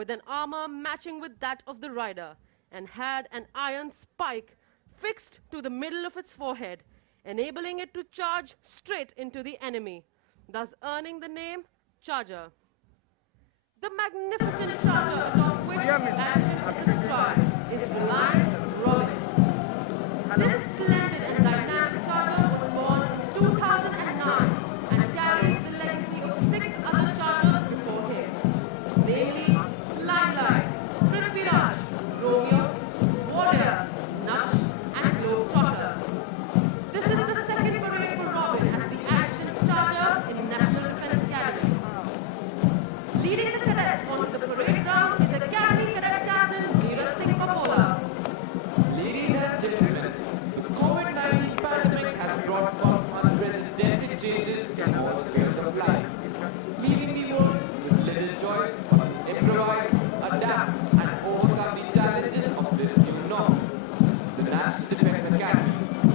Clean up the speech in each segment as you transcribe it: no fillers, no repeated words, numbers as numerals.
with an armor matching with that of the rider, and had an iron spike fixed to the middle of its forehead, enabling it to charge straight into the enemy, thus earning the name Charger. The magnificent charger atop which the action is tried is Reliant Robin. This splendid and dynamic charger was born in 2009 and carries the legacy of 6 other chargers before him, namely Limelight, Prithviraj, Romeo, Warrior, Naksh and Globetrotter. This is the second parade for Robin as the adjutant charger in National Defence Academy. Leading the cadets onto the parade ground is Academy Cadet Captain Neeraj Singh Papola. Ladies and gentlemen, the COVID-19 pandemic has brought about unprecedented changes in all spheres of life, leaving the world with little choice but to improvise, adapt and overcome the challenges of this new norm. The National Defence Academy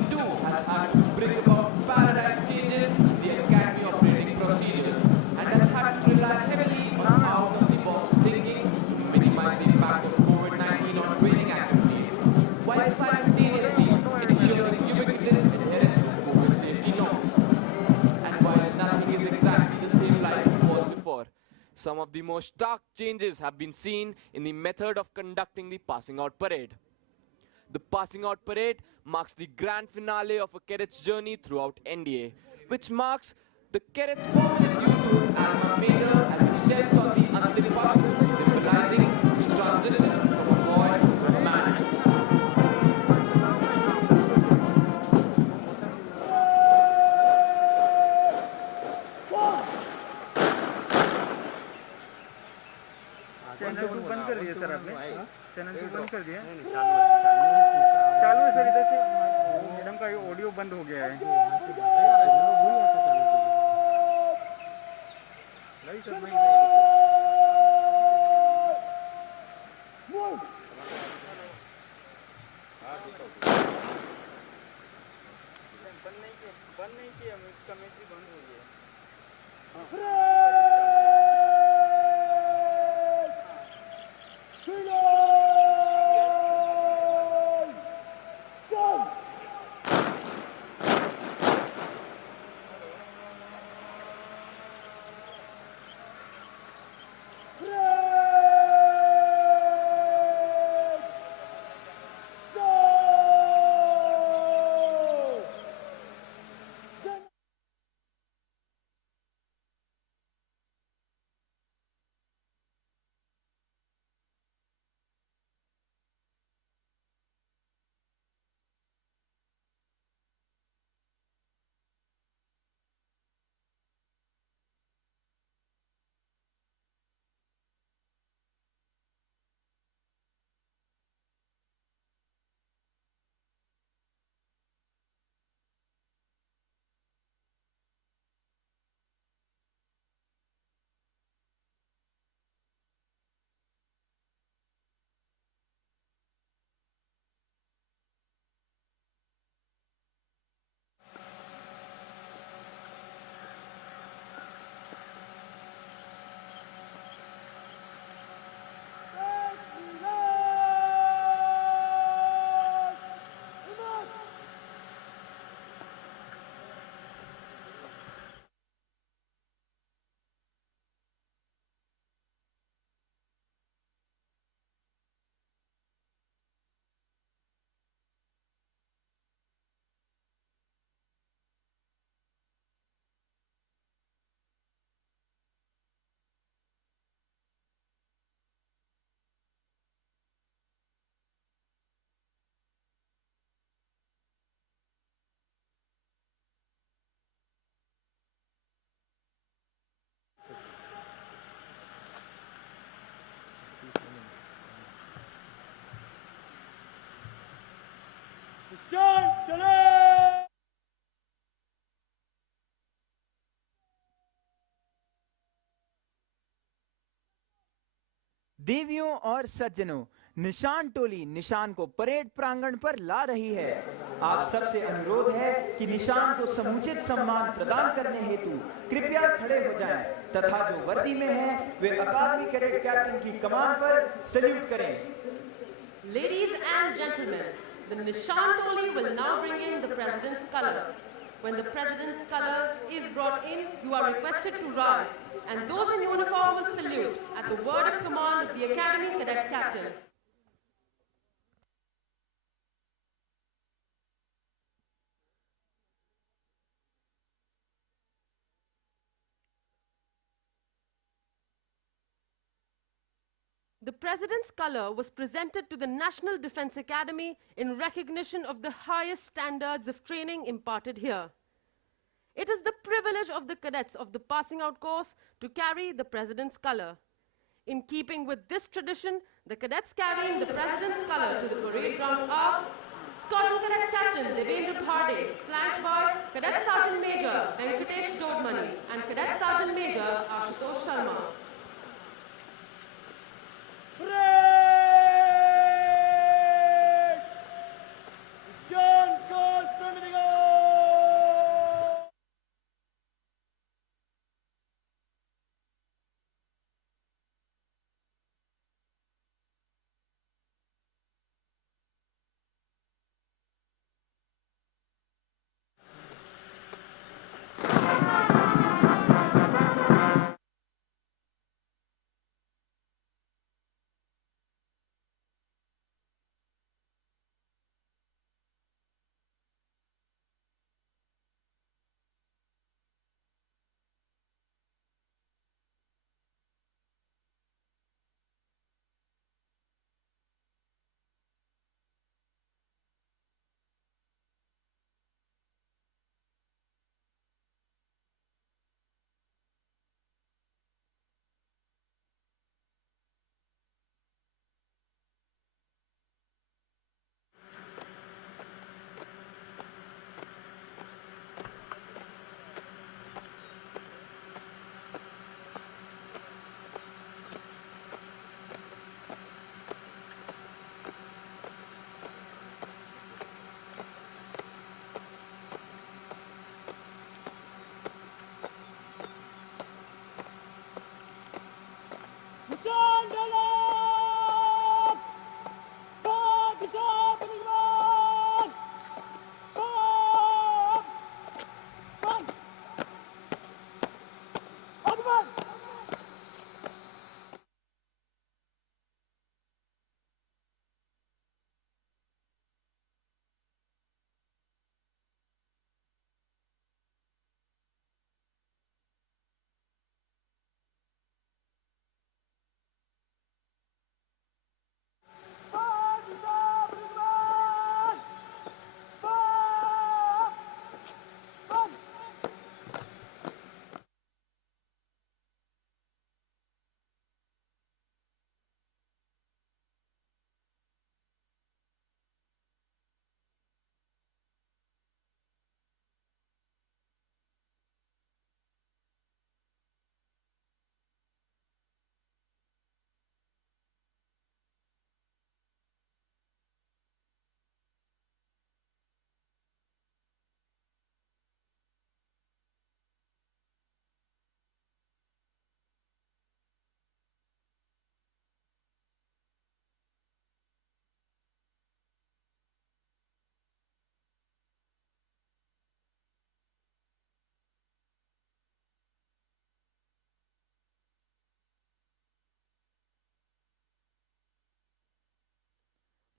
too has had to bring about paradigm changes in the Academy operating procedures and has had to rely heavily on out-of-the-box thinking to minimize the impact of COVID-19 on training activities, while simultaneously ensuring ubiquitous adherence to COVID safety norms. And while nothing is exactly the same like it was before, some of the most stark changes have been seen in the method of conducting the passing out parade. The passing out parade marks the grand finale of a cadet's journey throughout NDA, which marks the cadet's formative due to his alma mater as he steps on the Antim Path, symbolizing his transition from a boy to a man. Channel 2 बंद कर दिया sir आपने channel 2 बंद कर दिया चालू है sir इधर से मैडम का ऑडियो बंद हो गया है नहीं सर नहीं बंद नहीं किया इसका मैसेज बंद हो गया देवियों और सज्जनों, निशान टोली निशान को परेड प्रांगण पर ला रही है। आप सबसे अनुरोध है कि निशान को समुचित सम्मान प्रदान करने हेतु कृपया खड़े हो जाएं। तथा जो वर्दी में हैं वे अकादमी कैडेट कैप्टन की कमान पर सल्यूट करें। Ladies and gentlemen, the Nishan Toli will now bring in the President's color. When the President's color is brought in, you are requested to rise, and those in uniform will salute at the word of command of the Academy Cadet Captain. The President's color was presented to the National Defence Academy in recognition of the highest standards of training imparted here. It is the privilege of the cadets of the passing out course to carry the President's color. In keeping with this tradition, the cadets carrying the President's color to the parade ground are Squadron Cadet Captain 𝐿𝐻𝐵𝐻𝐵, flanked by Cadet Sergeant Major 𝐿𝐻𝐵𝐻𝐵 and Cadet Sergeant Major 𝐼𝐸𝐻𝐵𝐻 Sharma.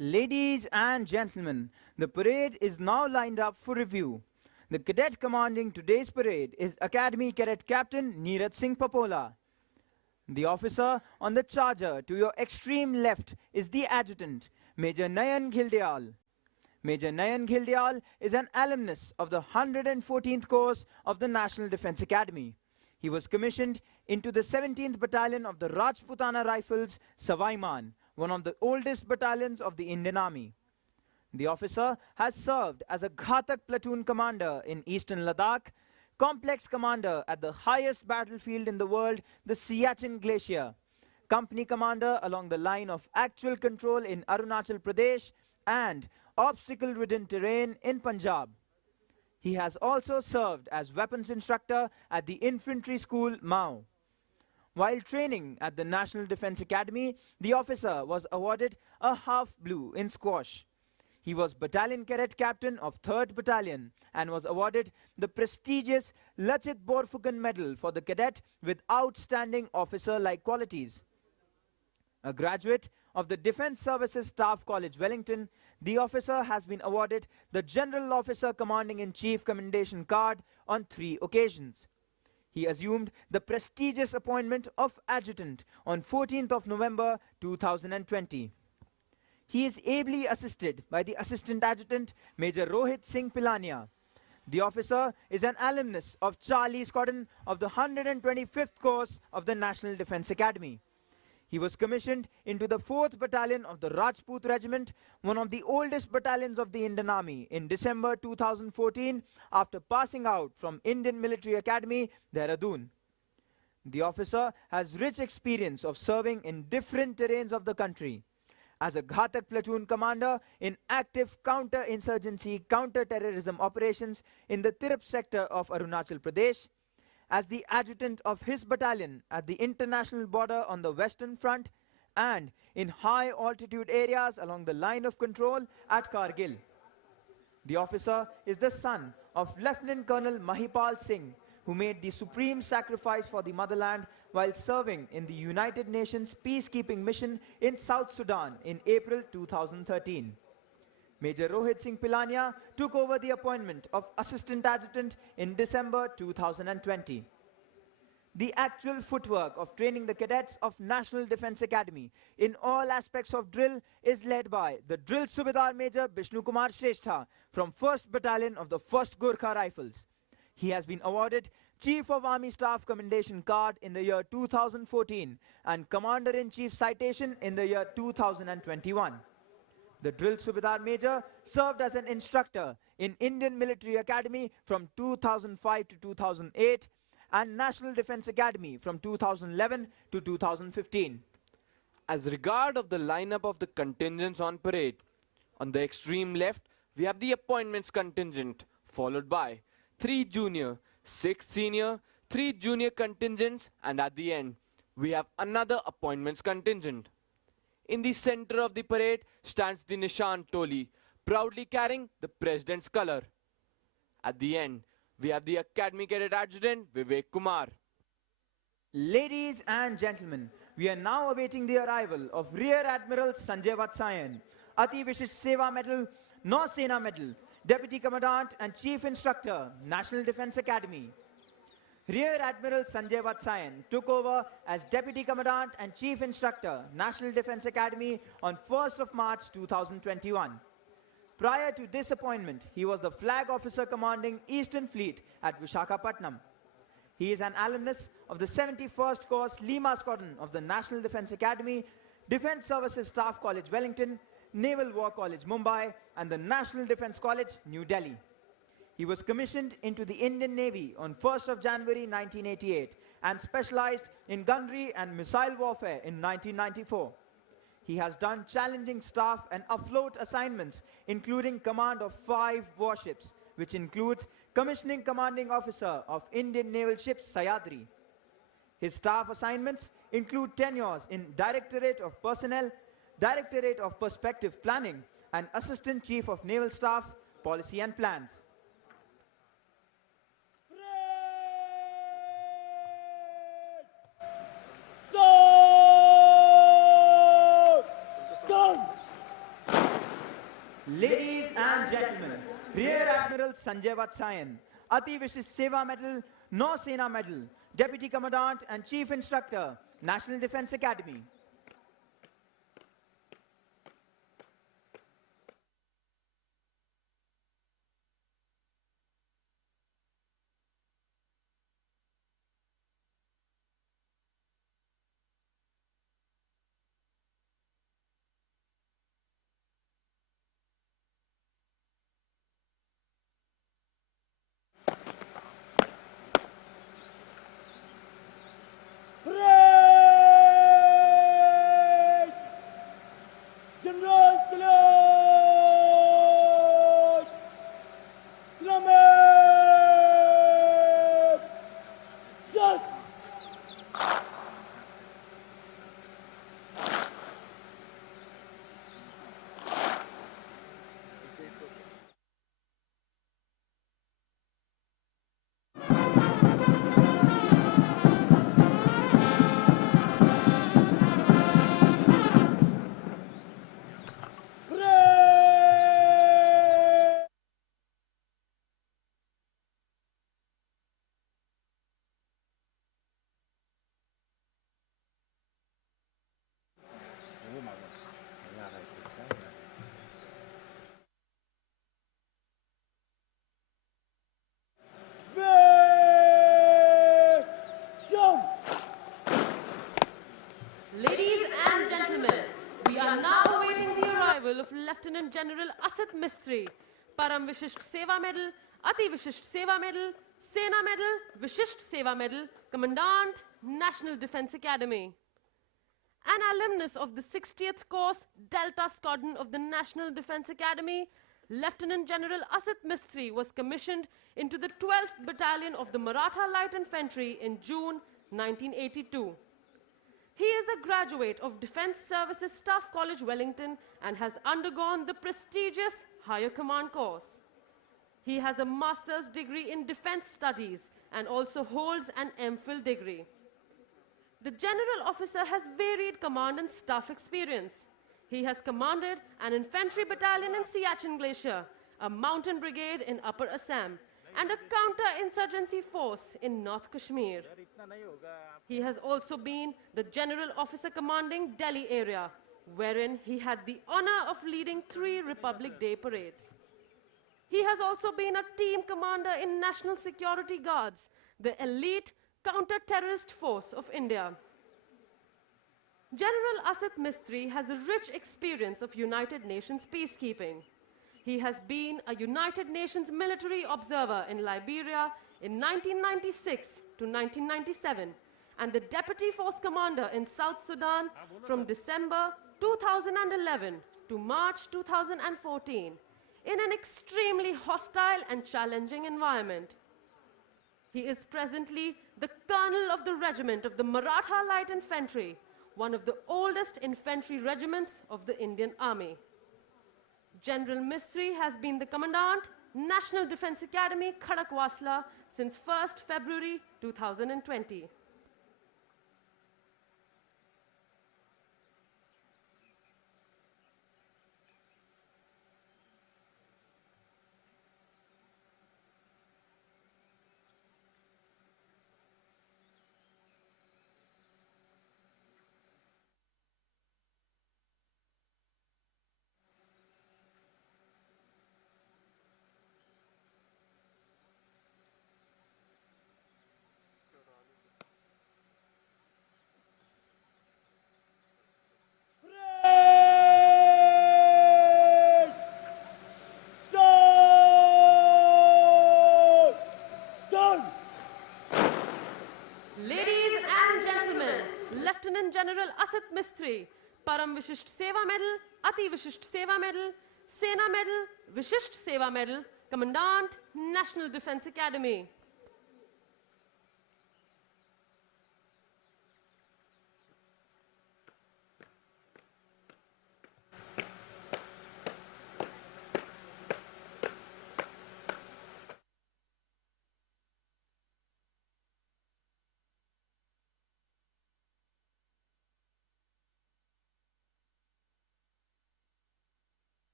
Ladies and gentlemen, the parade is now lined up for review. The cadet commanding today's parade is Academy Cadet Captain Neeraj Singh Papola. The officer on the charger to your extreme left is the adjutant, Major Nayan Ghildayal. Major Nayan Ghildayal is an alumnus of the 114th course of the National Defence Academy. He was commissioned into the 17th Battalion of the Rajputana Rifles, Savaiman, one of the oldest battalions of the Indian Army. The officer has served as a 𝐼𝐸𝐽𝐿 platoon commander in eastern Ladakh, complex commander at the highest battlefield in the world, the Siachen Glacier, company commander along the line of actual control in Arunachal Pradesh, and obstacle-ridden terrain in Punjab. He has also served as weapons instructor at the infantry school Mao. While training at the National Defense Academy, the officer was awarded a half blue in squash. He was Battalion Cadet Captain of 3rd Battalion and was awarded the prestigious 𝐼𝐸𝐻𝐿 Borfuken Medal for the cadet with outstanding officer-like qualities. A graduate of the Defence Services Staff College, Wellington, the officer has been awarded the General Officer Commanding-in-Chief Commendation Card on 3 occasions. He assumed the prestigious appointment of Adjutant on 14th of November 2020. He is ably assisted by the Assistant Adjutant Major Rohit Singh Pilania. The officer is an alumnus of Charlie Squadron of the 125th course of the National Defence Academy. He was commissioned into the 4th Battalion of the Rajput Regiment, one of the oldest battalions of the Indian Army, in December 2014 after passing out from Indian Military Academy, Dehradun. The officer has rich experience of serving in different terrains of the country. As a 𝐝𝐞𝐸𝐻 platoon commander in active counter-insurgency, counter-terrorism operations in the Tirap sector of Arunachal Pradesh, as the adjutant of his battalion at the international border on the Western Front, and in high-altitude areas along the line of control at Kargil. The officer is the son of Lieutenant Colonel Mahipal Singh, who made the supreme sacrifice for the motherland while serving in the United Nations peacekeeping mission in South Sudan in April 2013. Major Rohit Singh Pilania took over the appointment of Assistant Adjutant in December 2020. The actual footwork of training the cadets of National Defence Academy in all aspects of drill is led by the Drill Subedar Major Bishnu Kumar Shrestha from 1st Battalion of the 1st Gorkha Rifles. He has been awarded Chief of Army Staff Commendation Card in the year 2014 and Commander-in-Chief Citation in the year 2021. The Drill Subedar Major served as an instructor in Indian Military Academy from 2005 to 2008 and National Defence Academy from 2011 to 2015. As regard of the lineup of the contingents on parade, on the extreme left, we have the appointments contingent, followed by 3 junior, 6 senior, 3 junior contingents, and at the end, we have another appointments contingent. In the center of the parade stands the Nishan Toli, proudly carrying the President's color. At the end, we have the Academy Cadet Adjutant Vivek Kumar. Ladies and gentlemen, we are now awaiting the arrival of Rear Admiral Sanjay Vatsayan, Ati Vishisht Seva Medal, Nausena Medal, Deputy Commandant and Chief Instructor, National Defence Academy. Rear Admiral Sanjay Vatsayan took over as Deputy Commandant and Chief Instructor, National Defence Academy on 1st of March 2021. Prior to this appointment, he was the Flag Officer commanding Eastern Fleet at Visakhapatnam. He is an alumnus of the 71st Course Lima Squadron of the National Defence Academy, Defence Services Staff College, Wellington, Naval War College, Mumbai, and the National Defence College, New Delhi. He was commissioned into the Indian Navy on 1st of January 1988 and specialized in gunnery and missile warfare in 1994. He has done challenging staff and afloat assignments, including command of 5 warships, which includes Commissioning Commanding Officer of Indian Naval Ship Sayadri. His staff assignments include tenures in Directorate of Personnel, Directorate of Perspective Planning, and Assistant Chief of Naval Staff, Policy and Plans. Ladies and gentlemen, Rear Admiral Sanjay Vatsayan, Ati Vishisht Seva Medal, Nausena Medal, Deputy Commandant and Chief Instructor, National Defence Academy. arrival of Lieutenant General Asit Mistry, Param Vishisht Seva Medal, Ati Vishisht Seva Medal, Sena Medal, Vishisht Seva Medal, Commandant, National Defence Academy. An alumnus of the 60th Course Delta Squadron of the National Defence Academy, Lieutenant General Asit Mistry was commissioned into the 12th Battalion of the Maratha Light Infantry in June 1982. He is a graduate of Defence Services Staff College, Wellington, and has undergone the prestigious Higher Command course. He has a master's degree in Defence Studies and also holds an MPhil degree. The General Officer has varied command and staff experience. He has commanded an infantry battalion in 𝐝𝐤𝐴𝐤𝐻 Glacier, a mountain brigade in Upper Assam, and a counter-insurgency force in North Kashmir. He has also been the General Officer commanding Delhi area, wherein he had the honor of leading 3 Republic Day parades. He has also been a team commander in National Security Guards, the elite counter-terrorist force of India. General Asit Mistry has a rich experience of United Nations peacekeeping. He has been a United Nations military observer in Liberia in 1996 to 1997 and the Deputy Force Commander in South Sudan from December 2011 to March 2014 in an extremely hostile and challenging environment. He is presently the Colonel of the Regiment of the Maratha Light Infantry, one of the oldest infantry regiments of the Indian Army. General Mistry has been the Commandant, National Defence Academy, Khadakwasla since 1st February 2020. Ladies and gentlemen, Lieutenant General Asit Mistry, Param Vishisht Seva Medal, Ati Vishisht Seva Medal, Sena Medal, Vishisht Seva Medal, Commandant, National Defence Academy.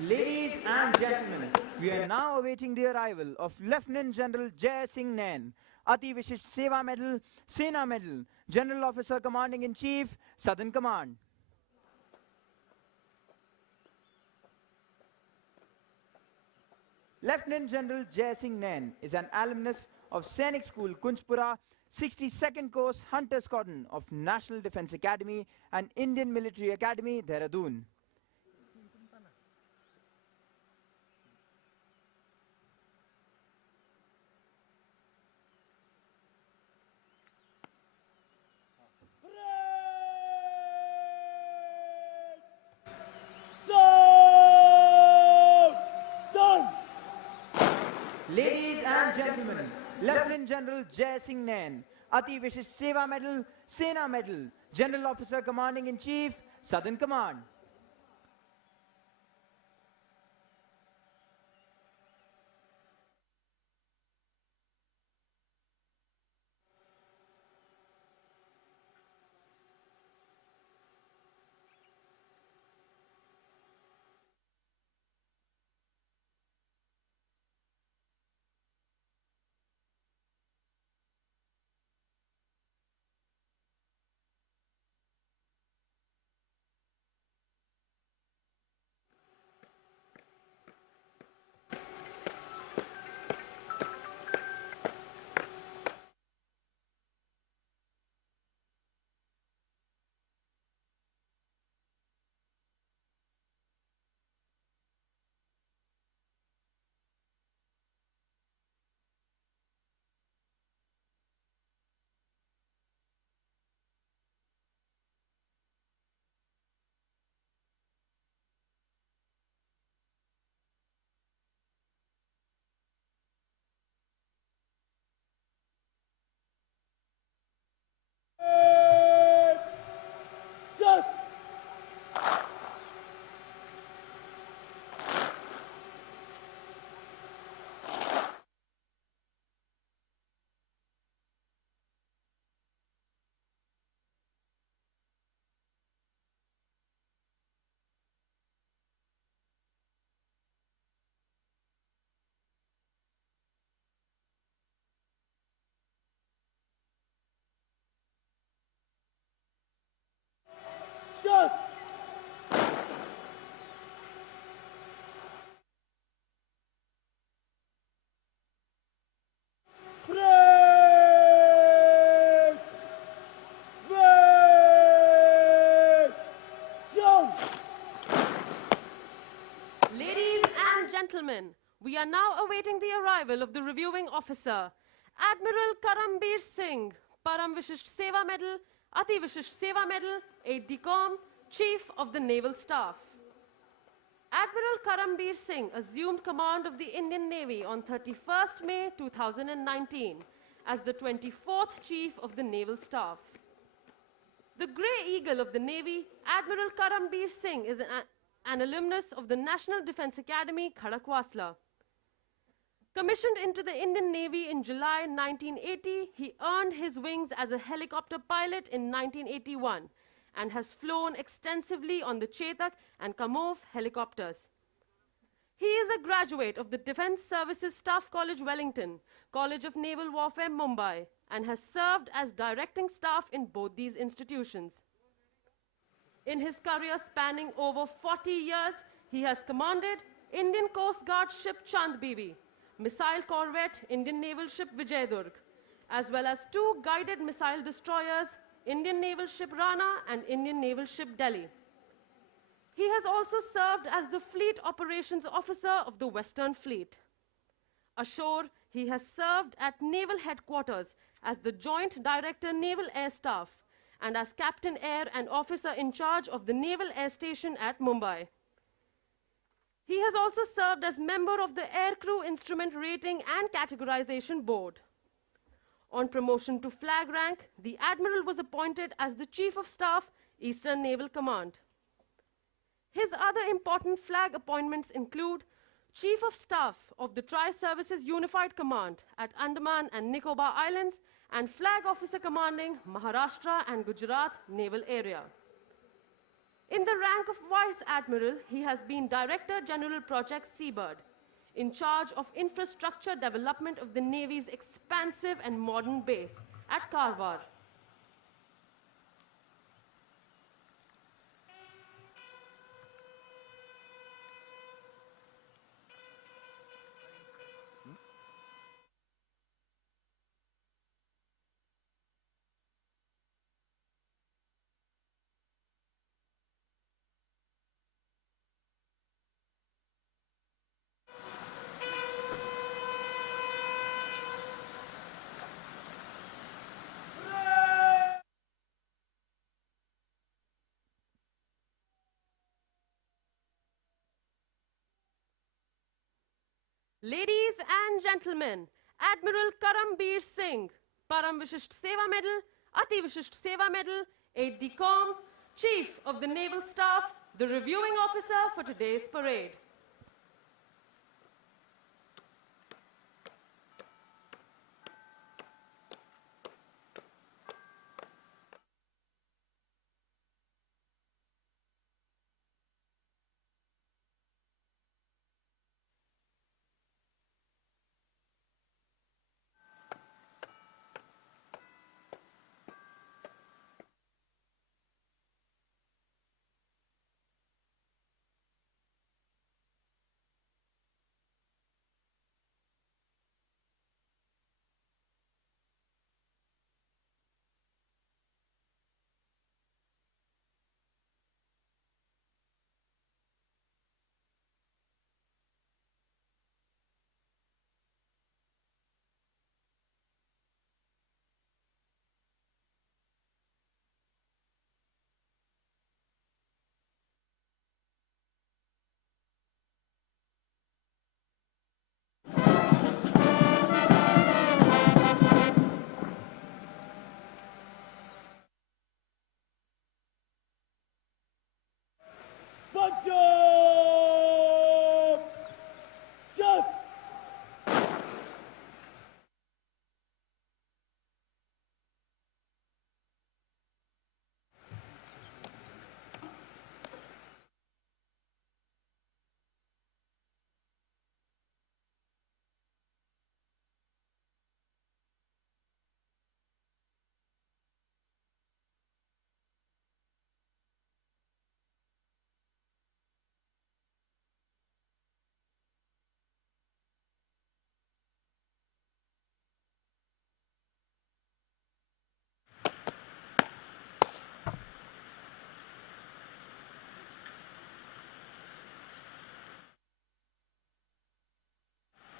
Ladies and gentlemen, we are now awaiting the arrival of Lieutenant General Jai Singh Nain, Ati Vishisht Seva Medal, Sena Medal, General Officer Commanding in Chief, Southern Command. Lieutenant General Jai Singh Nain is an alumnus of Sainik School, Kunjpura, 62nd Course Hunter Squadron of National Defence Academy and Indian Military Academy, Dehradun. Ladies and gentlemen, Lieutenant General 𝐴𝐤𝐵, Ati Vishish Seva Medal, Sena Medal, General Officer Commanding in Chief, Southern Command. Ladies and gentlemen, we are now awaiting the arrival of the reviewing officer, Admiral Karambir Singh, Param Vishisht Seva Medal, Ati Vishisht Seva Medal, Aide-de-Camp, Chief of the Naval Staff. Admiral Karambir Singh assumed command of the Indian Navy on 31st May 2019 as the 24th Chief of the Naval Staff. The Grey Eagle of the Navy, Admiral Karambir Singh, is an alumnus of the National Defence Academy, Khadakwasla. Commissioned into the Indian Navy in July 1980, he earned his wings as a helicopter pilot in 1981 and has flown extensively on the 𝐶ेतक and 𝐾𝐺𝐸 helicopters. He is a graduate of the Defence Services Staff College, Wellington, College of Naval Warfare, Mumbai, and has served as directing staff in both these institutions. In his career spanning over 40 years, he has commanded Indian Coast Guard ship 𝐴𝐤𝐵, missile corvette Indian Naval ship 𝐵iجayDurg, as well as 2 guided missile destroyers, Indian Naval ship 𝐸𝐸𝐼 and Indian Naval ship 𝐿𝐴𝐴. He has also served as the Fleet Operations Officer of the Western Fleet. Ashore, he has served at Naval Headquarters as the Joint Director Naval Air Staff and as Captain Air and Officer in charge of the Naval Air Station at Mumbai. He has also served as member of the Aircrew Instrument Rating and Categorization Board. On promotion to flag rank, the Admiral was appointed as the Chief of Staff, Eastern Naval Command. His other important flag appointments include Chief of Staff of the Tri-Services Unified Command at Andaman and Nicobar Islands and Flag Officer commanding Maharashtra and Gujarat Naval Area. In the rank of Vice Admiral, he has been Director General Projects Seabird, in charge of infrastructure development of the Navy's expansive and modern base at Karwar. Ladies and gentlemen, Admiral Karambir Singh, Param Vishisht Seva Medal, Ati Vishisht Seva Medal, Aide de Camp, Chief of the Naval Staff, the reviewing officer for today's parade.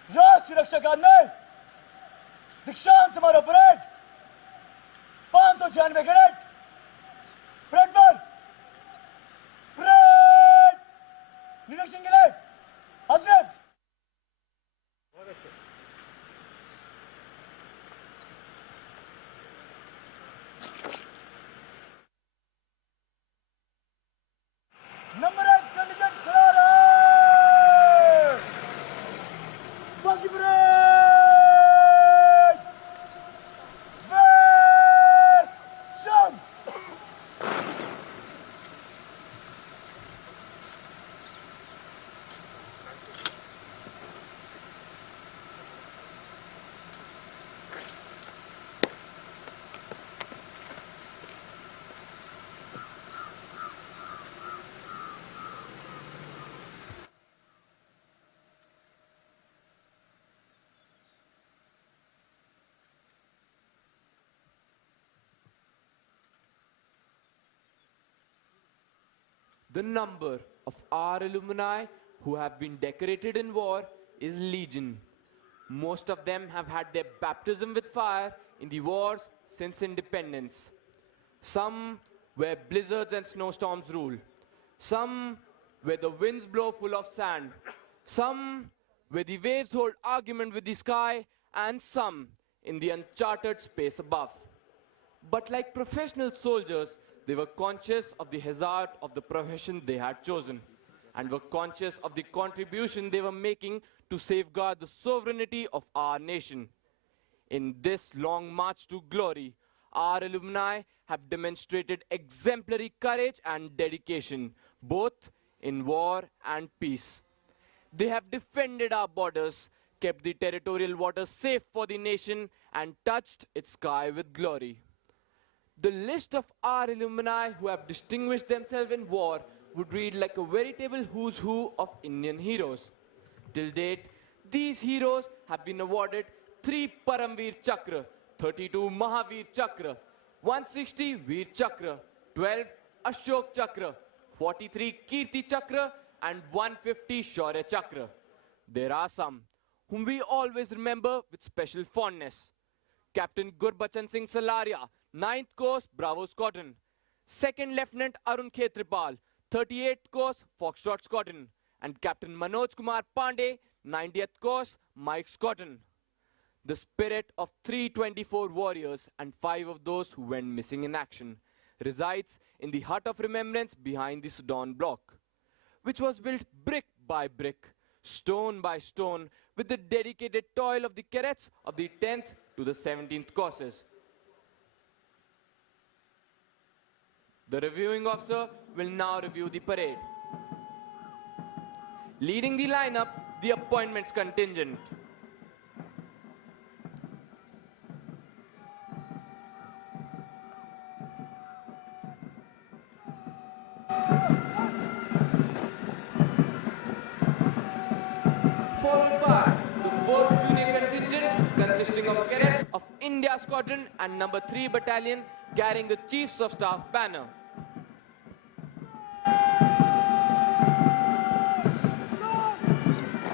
राष्ट्रीय रक्षा अकादमी दीक्षांत समारोह parade 596 cadet parade पर parade निरीक्षण के लिए हजरत। Number 1 condition खड़ा रहे। बाकी parade वेशन। The number of our alumni who have been decorated in war is legion. Most of them have had their baptism with fire in the wars since independence. Some where blizzards and snowstorms rule. Some where the winds blow full of sand. Some where the waves hold argument with the sky, and some in the uncharted space above. But like professional soldiers, they were conscious of the hazard of the profession they had chosen, and were conscious of the contribution they were making to safeguard the sovereignty of our nation. In this long march to glory, our alumni have demonstrated exemplary courage and dedication, both in war and peace. They have defended our borders, kept the territorial waters safe for the nation, and touched its sky with glory. The list of our alumni who have distinguished themselves in war would read like a veritable who's who of Indian heroes. Till date, these heroes have been awarded 3 Paramveer Chakra, 32 Mahavir Chakra, 160 Veer Chakra, 12 Ashok Chakra, 43 Kirti Chakra, and 150 Shaurya Chakra. There are some whom we always remember with special fondness. Captain Gurbachan Singh Salaria, 9th Course, Bravo Squadron. 2nd Lieutenant Arun Khetripal, 38th Course, Foxtrot Squadron. And Captain Manoj Kumar Pandey, 90th course, Mike's Cotton. The spirit of 324 warriors and 5 of those who went missing in action resides in the hut of remembrance behind the Sudan block, which was built brick by brick, stone by stone, with the dedicated toil of the cadets of the 10th to the 17th courses. The reviewing officer will now review the parade. Leading the lineup, the appointments contingent. Followed by the 4th junior contingent consisting of cadets of India Squadron and number 3 battalion carrying the Chiefs of Staff banner.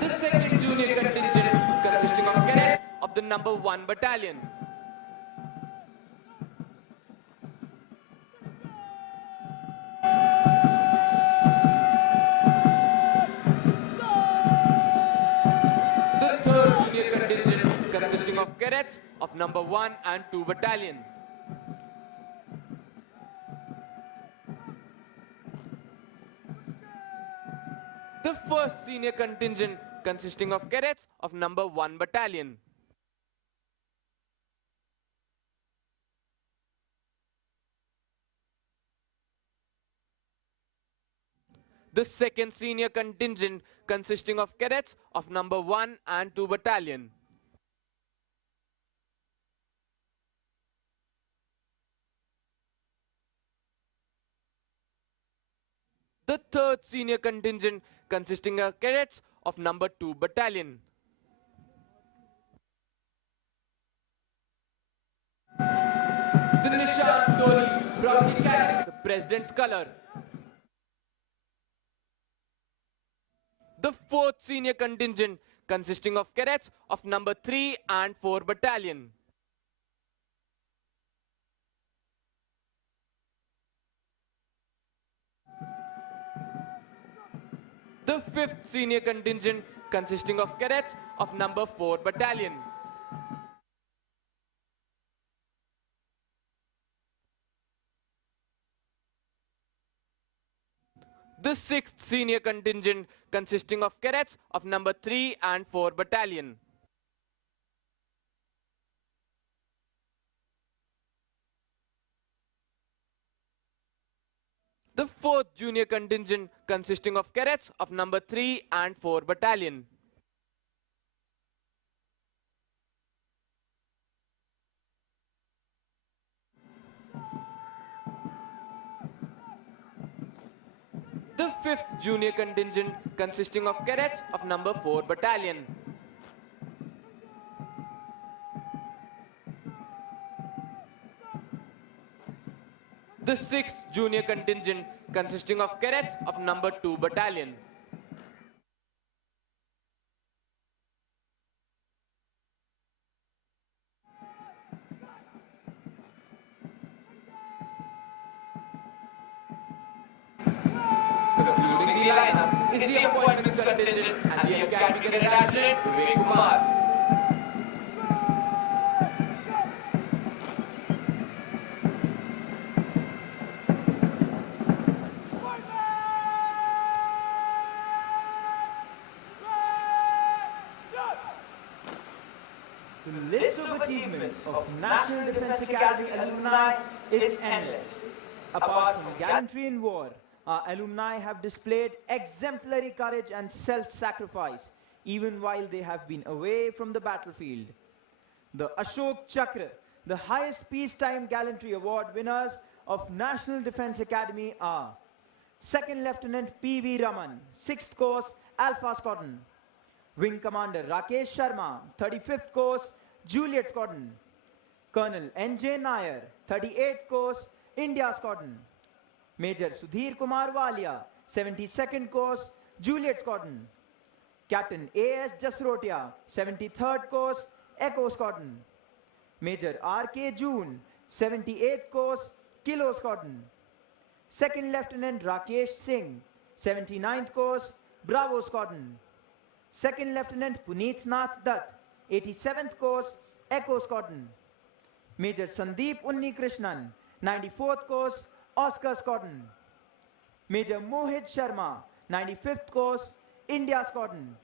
The 2nd junior contingent consisting of cadets of the number 1 battalion. The 3rd junior contingent consisting of cadets of number 1 and 2 battalion. The 1st senior contingent consisting of cadets of number 1 battalion. The 2nd senior contingent consisting of cadets of number 1 and 2 battalion. The 3rd senior contingent consisting of cadets of number 2 battalion. The Nishan Dhoni proudly carries the President's colour. The 4th senior contingent consisting of cadets of number 3 and 4 battalion. The 5th senior contingent consisting of cadets of number 4 battalion. The 6th senior contingent consisting of cadets of number 3 and 4 battalion. The 4th junior contingent consisting of cadets of number 3 and 4 battalion. The 5th junior contingent consisting of cadets of number 4 battalion. The 6th junior contingent consisting of cadets of number 2 battalion. Concluding the lineup is the appointments contingent and the Academy Cadet Adjutant Vivek Kumar. The list of achievements of National Defence Academy alumni is endless. Apart from gallantry in war, our alumni have displayed exemplary courage and self-sacrifice even while they have been away from the battlefield. The Ashok Chakra, the highest peacetime gallantry award winners of National Defence Academy are 2nd Lieutenant P.V. Raman, 6th Course, Alpha Squadron. Wing Commander Rakesh Sharma, 35th Course, Juliet Squadron. Colonel N.J. Nair, 38th Course, India Squadron. Major Sudhir Kumar Walia, 72nd Course, Juliet Squadron. Captain A.S. Jasrotia, 73rd Course, Echo Squadron. Major R.K. June, 78th Course, Kilo Squadron. 2nd Lieutenant Rakesh Singh, 79th Course, Bravo Squadron. Second Lieutenant Puneet Nath Dutt, 87th Course, Echo Squadron. Major Sandeep Unni Krishnan, 94th Course, Oscar Squadron. Major Mohit Sharma, 95th Course, India Squadron.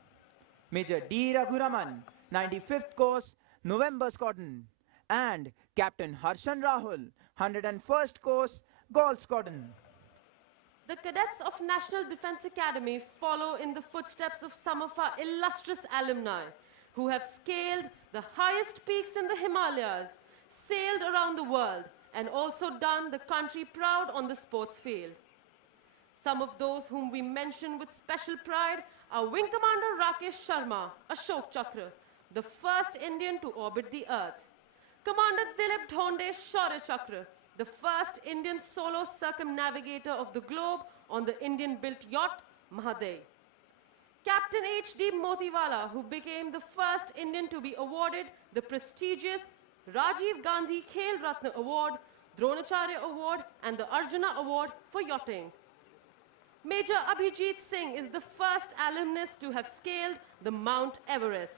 Major D. Raghuraman, 95th Course, November Squadron. And Captain Harshan Rahul, 101st Course, Golf Squadron. The cadets of National Defence Academy follow in the footsteps of some of our illustrious alumni who have scaled the highest peaks in the Himalayas, sailed around the world, and also done the country proud on the sports field. Some of those whom we mention with special pride are Wing Commander Rakesh Sharma, Ashok Chakra, the first Indian to orbit the Earth. Commander Dilip Dhonde, Shaurya Chakra, the first Indian solo circumnavigator of the globe on the Indian-built yacht Mahaday. Captain H.D. Motiwala, who became the first Indian to be awarded the prestigious Rajiv Gandhi Khel Ratna Award, Dronacharya Award and the Arjuna Award for yachting. Major Abhijit Singh is the first alumnus to have scaled the Mount Everest.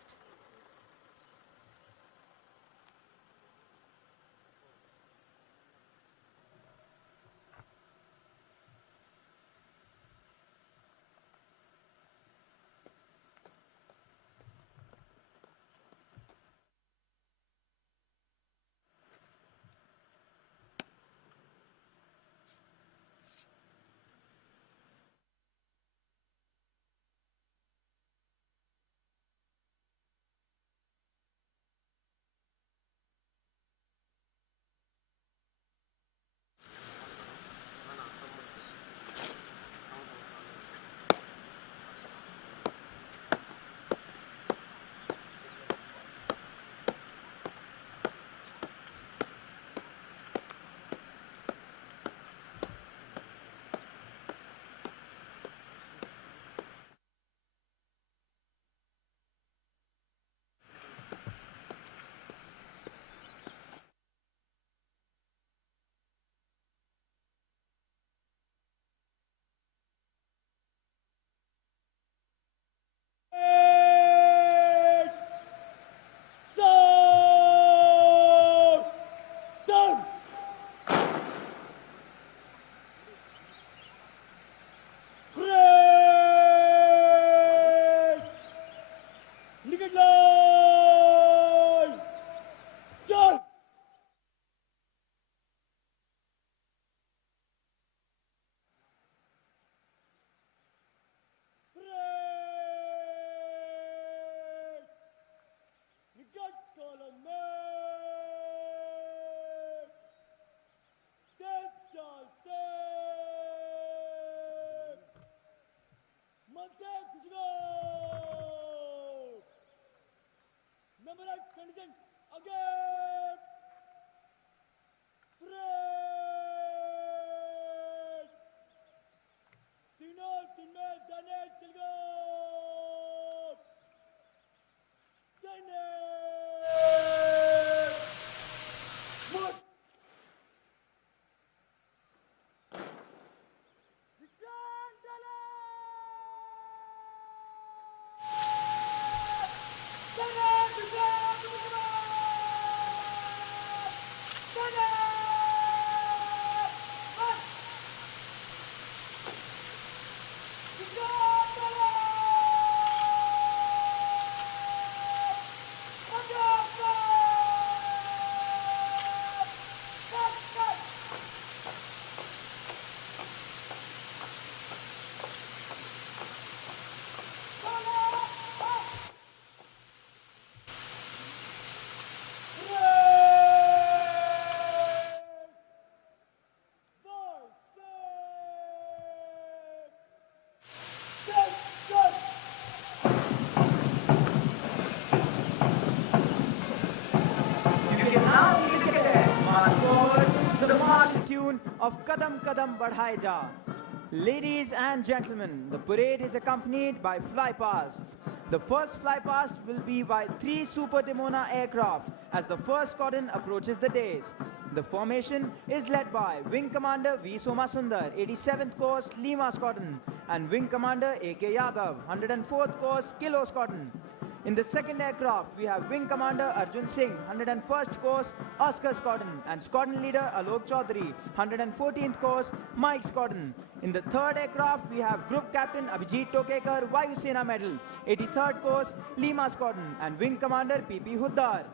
Of Kadam Kadam Badhai Ja. Ladies and gentlemen, the parade is accompanied by flypasts. The first flypast will be by 3 Super Demona aircraft as the first squadron approaches the dais. The formation is led by Wing Commander V. Somasundar, 87th Course, Lima Squadron, and Wing Commander A.K. Yadav, 104th Course Kilo Squadron. In the second aircraft, we have Wing Commander Arjun Singh, 101st Course Oscar Squadron, and Squadron Leader Alok Chaudhary, 114th Course Mike Squadron. In the third aircraft, we have Group Captain Abhijit Tokekar, Vayu Sena Medal, 83rd Course Lima Squadron, and Wing Commander P.P. Huddar.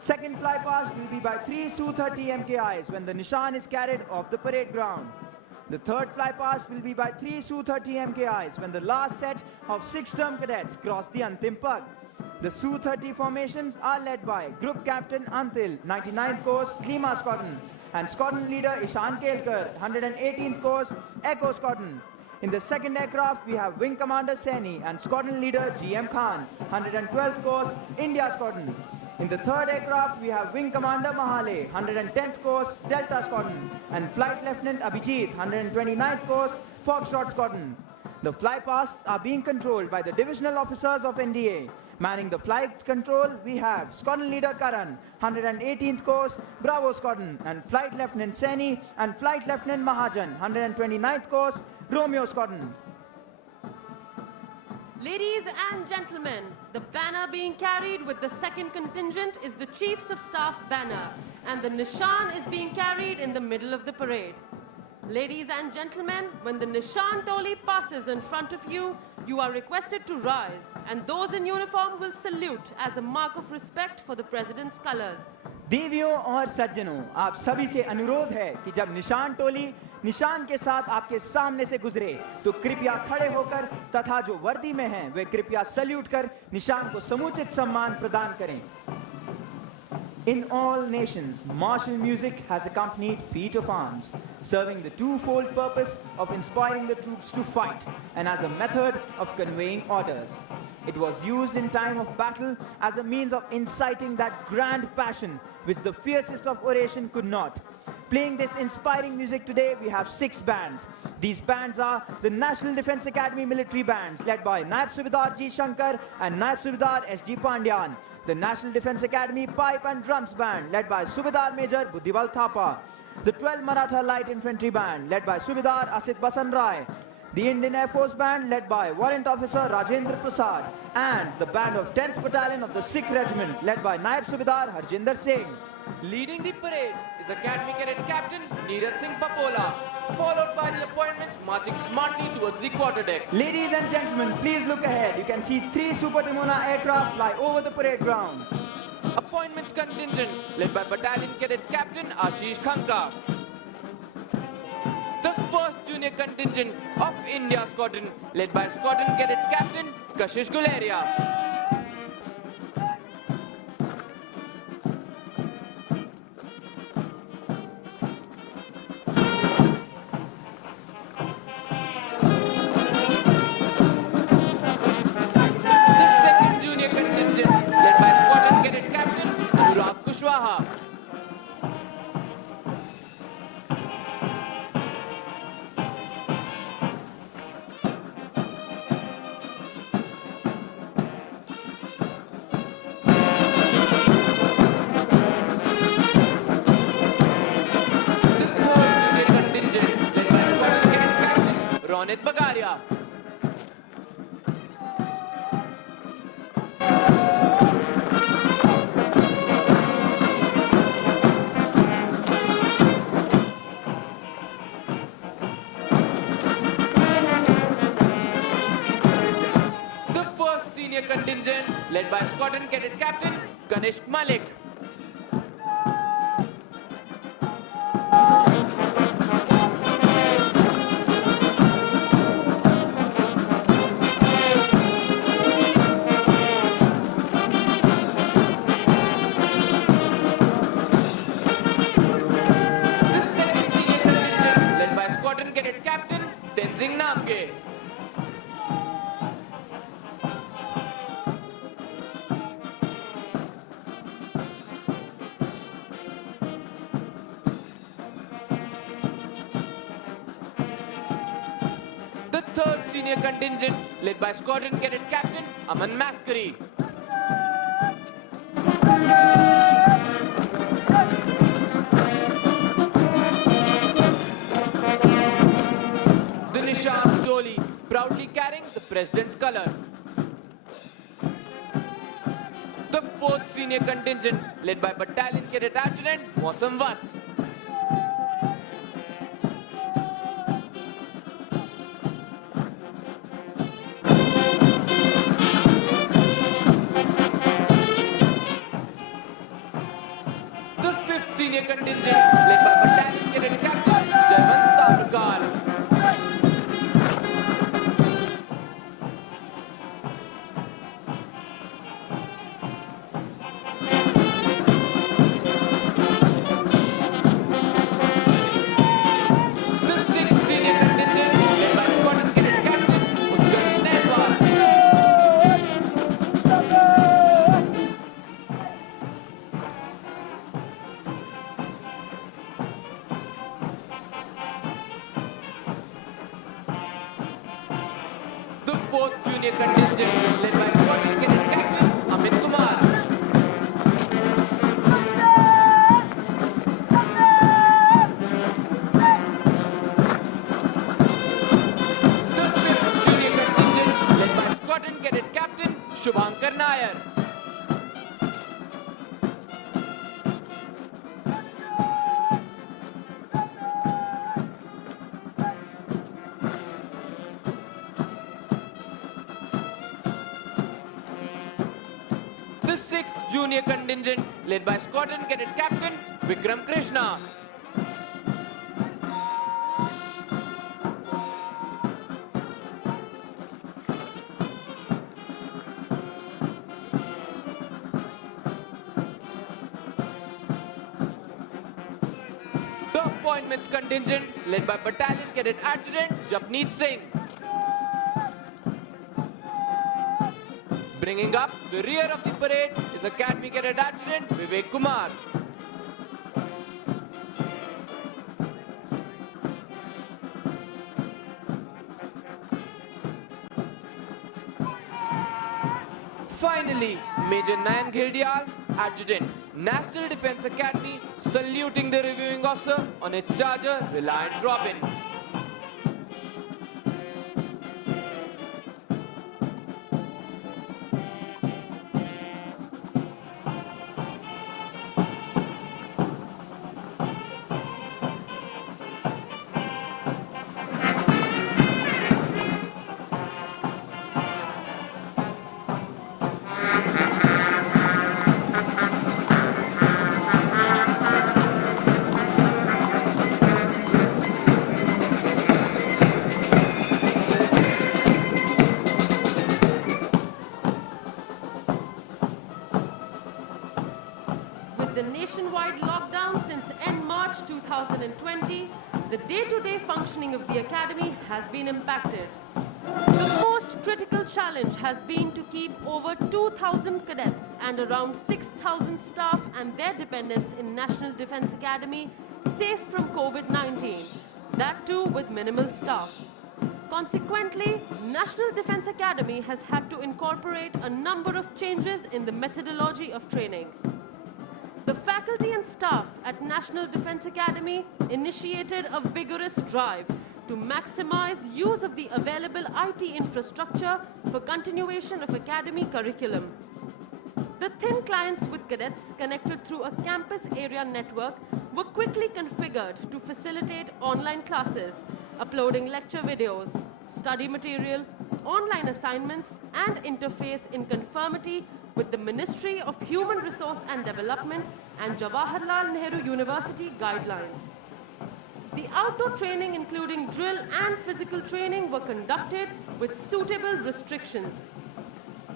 Second flypast will be by 3 Su-30 MKIs when the Nishan is carried off the parade ground. The third flypast will be by 3 Su-30 MKIs when the last set of 6 term cadets cross the Antim Pag. The Su-30 formations are led by Group Captain Antil, 99th Course Lima Squadron, and Squadron Leader Ishan Kelkar, 118th Course Echo Squadron. In the second aircraft, we have Wing Commander Saini and Squadron Leader G.M. Khan, 112th Course India Squadron. In the third aircraft, we have Wing Commander Mahale, 110th Course Delta Squadron, and Flight Lieutenant Abhijit, 129th Course Foxtrot Squadron. The flypasts are being controlled by the divisional officers of NDA. Manning the flight control, we have Squadron Leader Karan, 118th Course Bravo Squadron, and Flight Lieutenant Saini and Flight Lieutenant Mahajan, 129th Course Romeo Squadron. Ladies and gentlemen, the banner being carried with the second contingent is the Chiefs of Staff banner, and the Nishan is being carried in the middle of the parade. Ladies and gentlemen, when the Nishan Toli passes in front of you, you are requested to rise, and those in uniform will salute as a mark of respect for the President's colors. देवियों और सज्जनों, आप सभी से अनुरोध है कि जब निशान टोली निशान के साथ आपके सामने से गुजरे तो कृपया खड़े होकर तथा जो वर्दी में हैं वे कृपया सल्यूट कर निशान को समुचित सम्मान प्रदान करें. In all nations, martial music has accompanied feat of arms, serving the twofold purpose of inspiring the troops to fight and as a method of conveying orders. It was used in time of battle as a means of inciting that grand passion which the fiercest of oration could not. Playing this inspiring music today, we have 6 bands. These bands are the National Defence Academy military bands led by Naib Subedar G. Shankar and Naib Subedar S.G. Pandyan. The National Defence Academy Pipe and Drums Band led by Subedar Major Buddhiwal Thapa. The 12 Maratha Light Infantry Band led by Subedar Asit Basan Rai. The Indian Air Force Band led by Warrant Officer Rajendra Prasad. And the band of 10th Battalion of the Sikh Regiment led by Naib Subedar Harjinder Singh. Leading the parade is Academy Cadet Captain Neeraj Singh Papola, followed by the appointments marching smartly towards the quarterdeck. Ladies and gentlemen, please look ahead. You can see 3 Super Timona aircraft fly over the parade ground. Appointments contingent led by Battalion Cadet Captain Ashish Khanka. The 1st Junior Contingent of India Squadron led by Squadron Cadet Captain Kashish Guleria. Bagaria. The 1st Senior Contingent led by Squadron Cadet Captain Kanishk Malik. The 3rd Senior Contingent led by Squadron Cadet Captain Aman Maskari. The Nishan Toli President's colour. The 4th senior contingent, led by Battalion Cadet Adjutant Mausam Vats. The 5th senior contingent, led by Battalion Cadet Captain 𝐴𝐸𝐻𝐿. The 4th junior contingent, led by Squadron Cadet Captain Amit Kumar. The 5th junior contingent, led by Squadron Cadet Captain Shubhankar Nair. The 6th junior contingent, led by Squadron Cadet Captain Vikram Krishna. The appointments contingent, led by Battalion Cadet Adjutant Japneet Singh. Bringing up the rear of the parade is Academy Cadet Adjutant Vivek Kumar. Finally, Major Nayan Ghirdial, Adjutant, National Defence Academy, saluting the reviewing officer on his Charger Reliant Robin. With the nationwide lockdown since end March 2020, the day-to-day functioning of the Academy has been impacted. The most critical challenge has been to keep over 2,000 cadets and around 6,000 staff and their dependents in National Defence Academy safe from COVID-19, that too with minimal staff. Consequently, National Defence Academy has had to incorporate a number of changes in the methodology of training. The faculty and staff at National Defence Academy initiated a vigorous drive to maximize use of the available IT infrastructure for continuation of Academy curriculum. The thin clients with cadets connected through a campus area network were quickly configured to facilitate online classes, uploading lecture videos, study material, online assignments, and interface in conformity with the Ministry of Human Resource and Development and Jawaharlal Nehru University guidelines. The outdoor training, including drill and physical training, were conducted with suitable restrictions.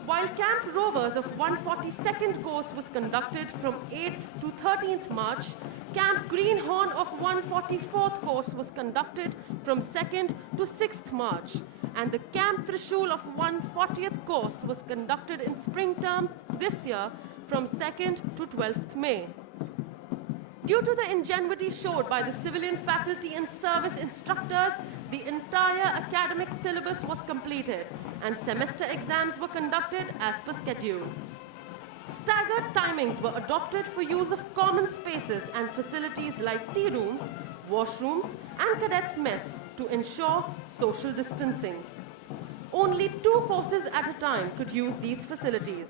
While Camp Rovers of 142nd course was conducted from 8th to 13th March, Camp Greenhorn of 144th course was conducted from 2nd to 6th March, and the Camp Trishul of 140th course was conducted in spring term this year from 2nd to 12th May. Due to the ingenuity showed by the civilian faculty and service instructors, the entire academic syllabus was completed and semester exams were conducted as per schedule. Staggered timings were adopted for use of common spaces and facilities like tea rooms, washrooms, and cadets' mess to ensure social distancing. only 2 courses at a time could use these facilities.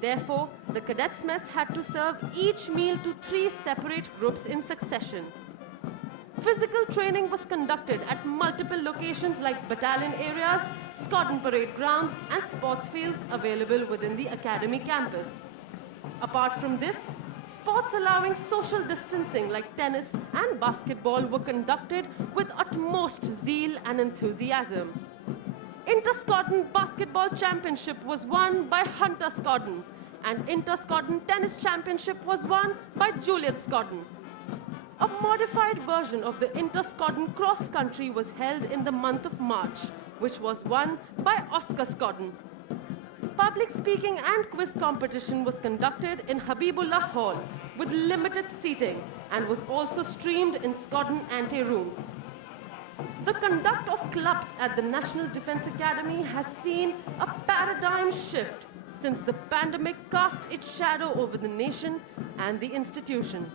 Therefore, the cadets mess had to serve each meal to 3 separate groups in succession. Physical training was conducted at multiple locations like battalion areas, squadron parade grounds and sports fields available within the academy campus. Apart from this, sports allowing social distancing like tennis and basketball were conducted with utmost zeal and enthusiasm. Inter-Squadron Basketball Championship was won by Hunter Squadron and Inter-Squadron Tennis Championship was won by Juliet Squadron. A modified version of the Inter-Squadron Cross Country was held in the month of March, which was won by Oscar Squadron. Public speaking and quiz competition was conducted in Habibullah Hall with limited seating and was also streamed in Squadron ante-rooms. The conduct of clubs at the National Defence Academy has seen a paradigm shift since the pandemic cast its shadow over the nation and the institution.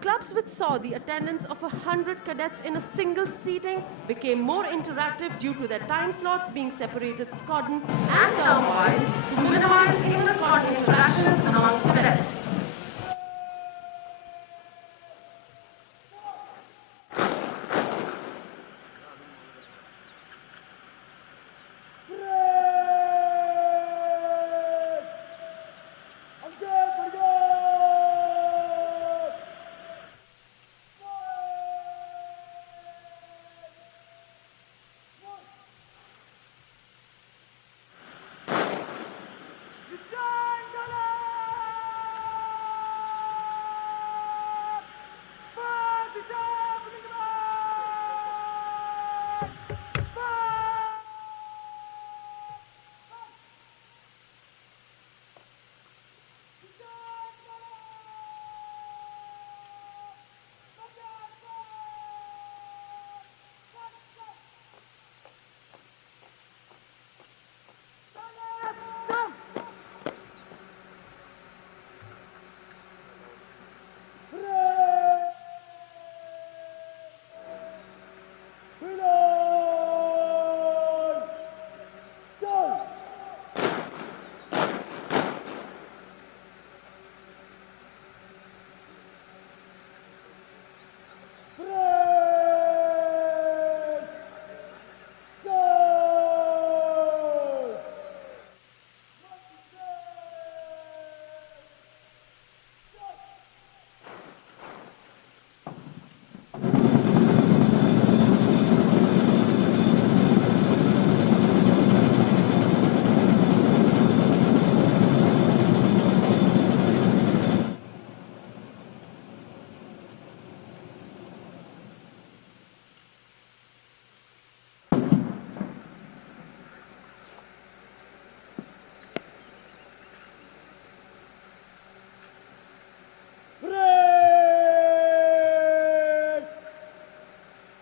Clubs which saw the attendance of 100 cadets in a single seating became more interactive due to their time slots being separated squadron and term-wise to minimize inter-squadron interactions amongst cadets.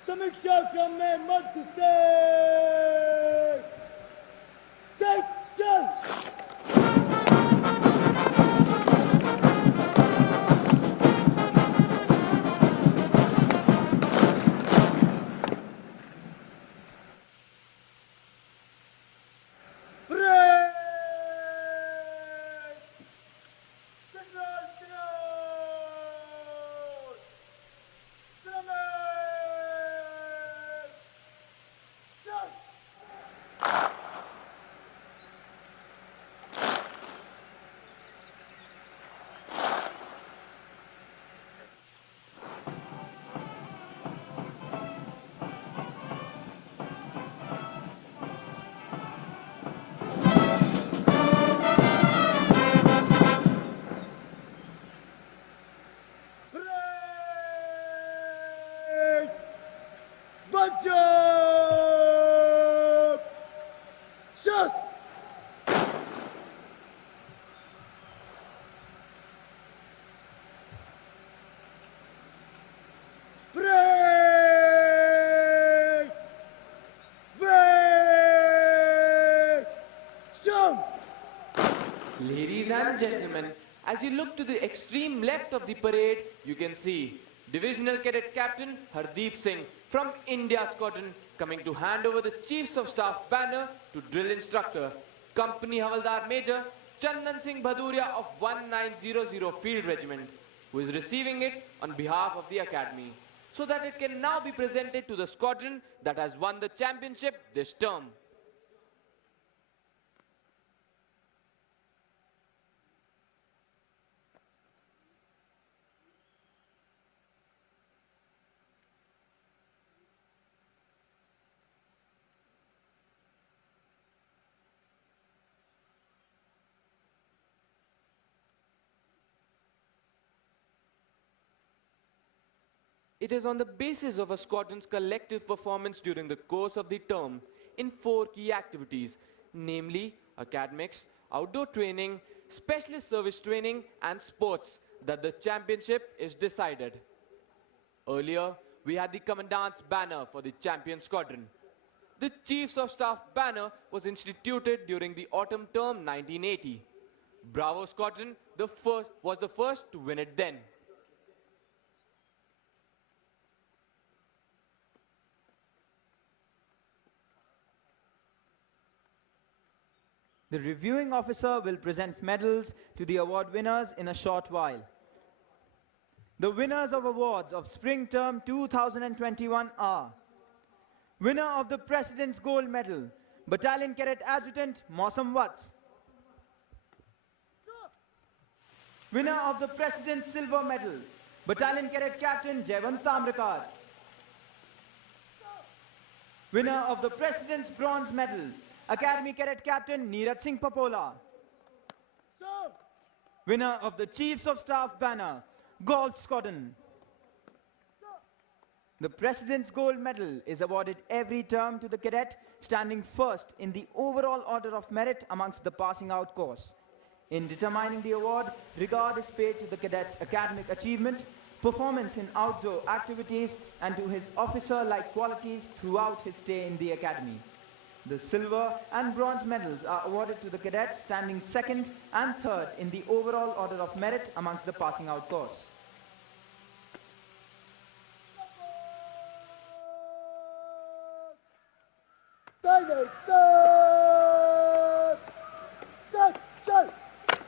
समीक्षा क्रम में मध्य से चल Ladies and gentlemen, as you look to the extreme left of the parade, you can see Divisional Cadet Captain 𝐿𝐸𝐵 Singh from India Squadron coming to hand over the Chiefs of Staff banner to drill instructor, Company Havaldar Major Chandan Singh Bhaduria of 1900 Field Regiment, who is receiving it on behalf of the Academy, so that it can now be presented to the squadron that has won the championship this term. It is on the basis of a squadron's collective performance during the course of the term in 4 key activities, namely academics, outdoor training, specialist service training and sports, that the championship is decided. Earlier, we had the Commandant's banner for the champion squadron. The Chiefs of Staff banner was instituted during the autumn term 1980. Bravo Squadron was the first to win it then. The reviewing officer will present medals to the award winners in a short while. The winners of awards of Spring Term 2021 are: winner of the President's Gold Medal, Battalion Cadet Adjutant Mausam Watts. Winner of the President's Silver Medal, Battalion Cadet Captain Jayawant Tamrakar. Winner of the President's Bronze Medal, Academy Cadet Captain 𝐟𝐸𝐬𝐿 Papola. Winner of the Chiefs of Staff banner, Golf Squadron. The President's Gold Medal is awarded every term to the cadet standing first in the overall order of merit amongst the passing out course. In determining the award, regard is paid to the cadet's academic achievement, performance in outdoor activities, and to his officer-like qualities throughout his stay in the academy. The silver and bronze medals are awarded to the cadets standing second and third in the overall order of merit amongst the passing out course.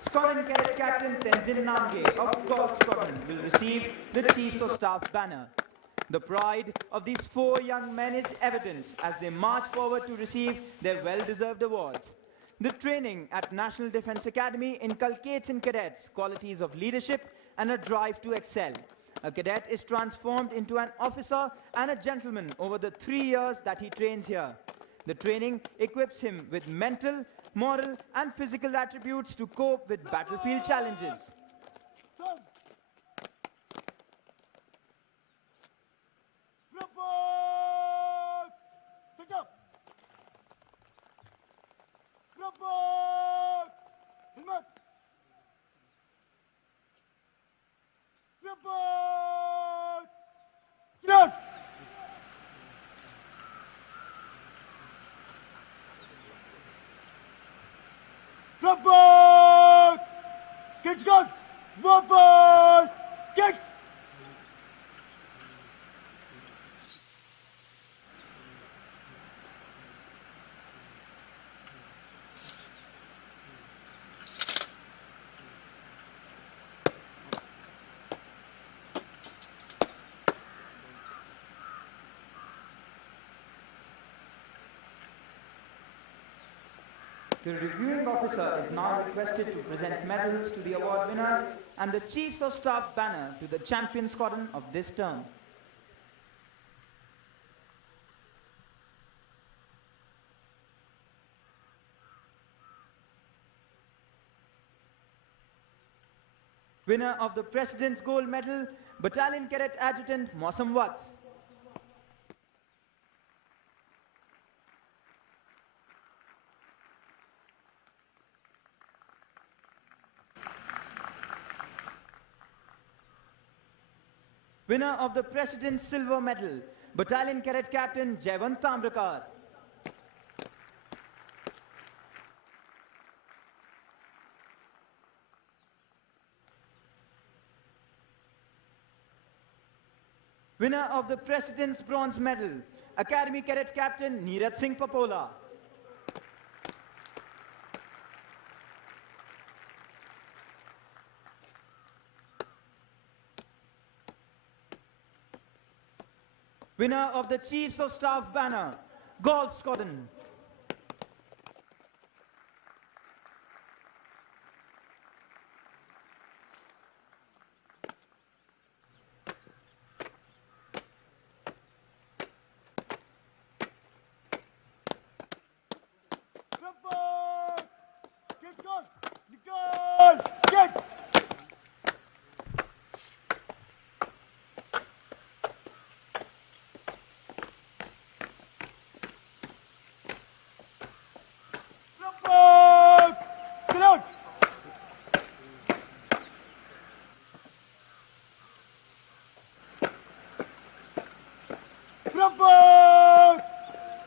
Squadron Cadet Captain Tenzin Namge of Golf Squadron will receive the Chiefs of Staff banner. The pride of these 4 young men is evident as they march forward to receive their well-deserved awards. The training at National Defence Academy inculcates in cadets qualities of leadership and a drive to excel. A cadet is transformed into an officer and a gentleman over the 3 years that he trains here. The training equips him with mental, moral and physical attributes to cope with battlefield challenges. Rapport! Kids got rapport! Kids! The reviewing officer is now requested to present medals to the award winners and the Chiefs of Staff banner to the champion squadron of this term. Winner of the President's Gold Medal, Battalion Cadet Adjutant Mausam Watts. Winner of the President's Silver Medal, Battalion Cadet Captain Jayawant Tamrakar. Winner of the President's Bronze Medal, Academy Cadet Captain Neeraj Singh Papola. Winner of the Chiefs of Staff banner, Golf Squadron.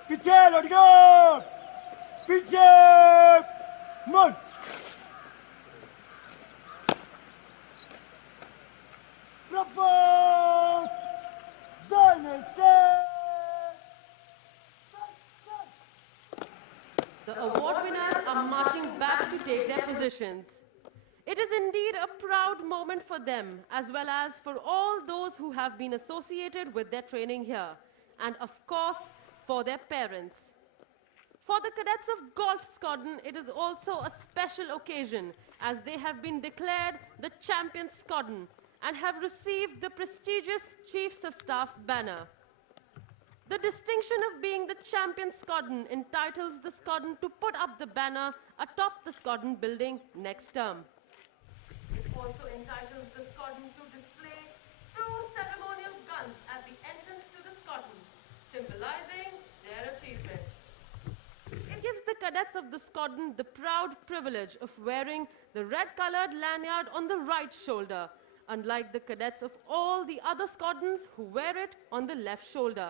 पीछे लौट गो पीछे मन The award winners are marching back to take their positions. It is indeed a proud moment for them as well as for all those who have been associated with their training here and of course for their parents. For the cadets of Golf Squadron, it is also a special occasion as they have been declared the champion squadron and have received the prestigious Chiefs of Staff banner. The distinction of being the champion squadron entitles the squadron to put up the banner atop the squadron building next term. It also entitles the squadron to display two ceremonial guns at the entrance to the squadron, symbolizing their achievement. It gives the cadets of the squadron the proud privilege of wearing the red-colored lanyard on the right shoulder, unlike the cadets of all the other squadrons who wear it on the left shoulder.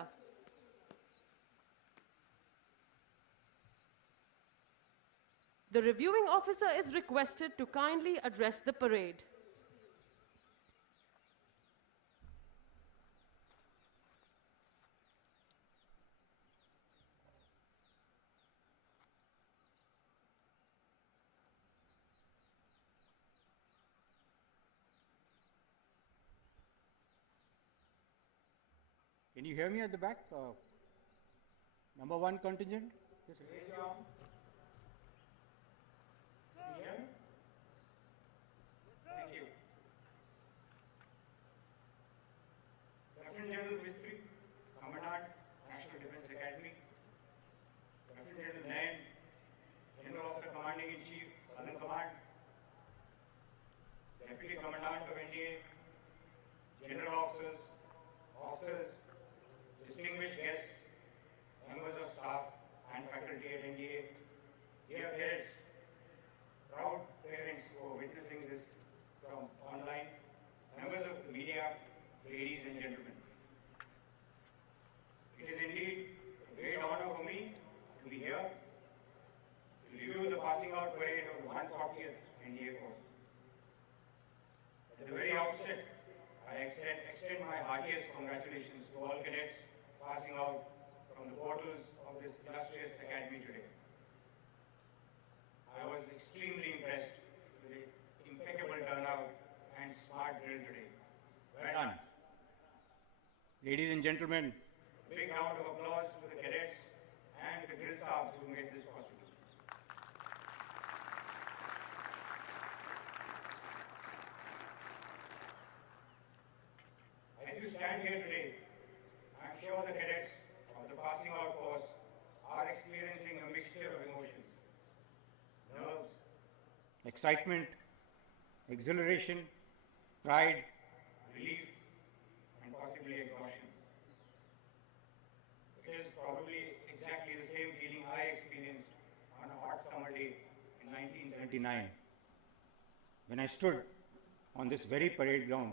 The reviewing officer is requested to kindly address the parade. Can you hear me at the back? Number 1 contingent? Just raise your arm. Can you hear me? Thank you. Lieutenant General Mistry, Commandant, National Defence Academy. Lieutenant General Nayan, General Officer Commanding in Chief, Southern Command. Deputy Commandant of NDA, General Officers, Officers, distinguished guests, members of staff and faculty at NDA, dear parents, proud parents who are witnessing this from online, members of the media, ladies and gentlemen. It is indeed a great honor for me to be here to review the passing out parade of the 140th NDA course. At the very outset, I extend my heartiest congratulations to all cadets passing out from the portals of this illustrious academy today. I was extremely impressed with the impeccable turnout and smart drill today. Well done. Ladies and gentlemen, a big round of applause for the cadets and the drill staffs who made this possible. As you stand here today, I am sure the cadets of the passing out course are experiencing a mixture of emotions. Nerves, excitement, exhilaration, pride, relief, and possibly exhaustion. It is probably exactly the same feeling I experienced on a hot summer day in 1979 when I stood on this very parade ground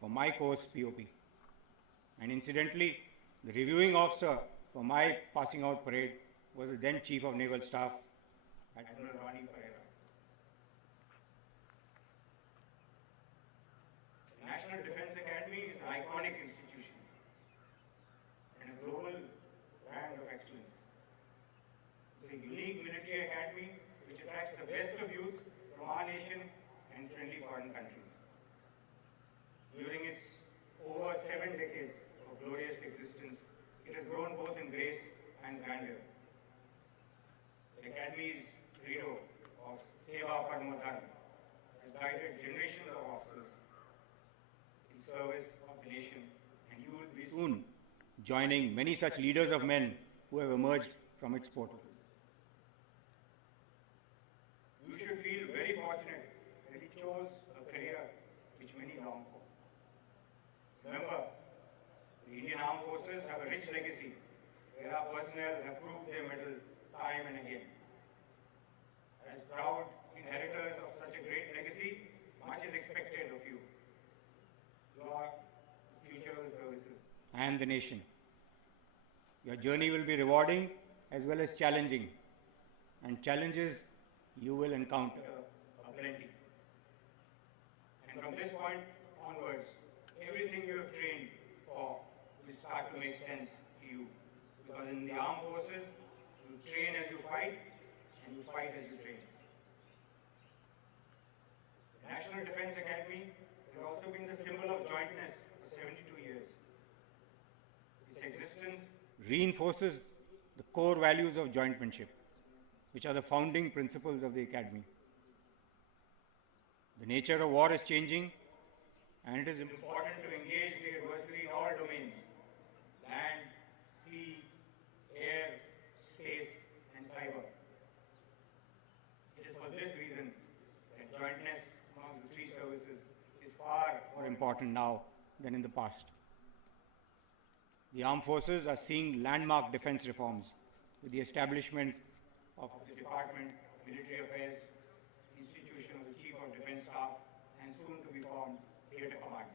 for my course POP. And incidentally, the reviewing officer for my passing out parade was the then Chief of Naval Staff, Admiral Rani Pereira. The National Defence Academy is an iconic institution and a global Paramo Dharma has guided generations of officers in service of the nation, and you will be soon joining many such leaders of men who have emerged from its portal. You should feel very fortunate that you chose a career which many long for. Remember, the Indian Armed Forces have a rich legacy where our personnel have proved their mettle time and again. As proud inheritors of such a great legacy, much is expected of you. You are the future of the services and the nation. Your journey will be rewarding as well as challenging, and challenges you will encounter plenty. And from this point onwards, everything you have trained for will start to make sense to you. Because in the armed forces, you train as you fight, and you fight as you train. The National Defence Academy has also been the symbol of jointness for 72 years. Its existence reinforces the core values of jointmanship, which are the founding principles of the Academy. The nature of war is changing, and it is important to engage the adversary in all domains: land, sea, air, space, and cyber. It is for this reason that jointness among the three services is far more important now than in the past. The armed forces are seeing landmark defense reforms with the establishment of the Department of Military Affairs, institution of the Chief of Defence Staff, and soon to be formed theatre commands.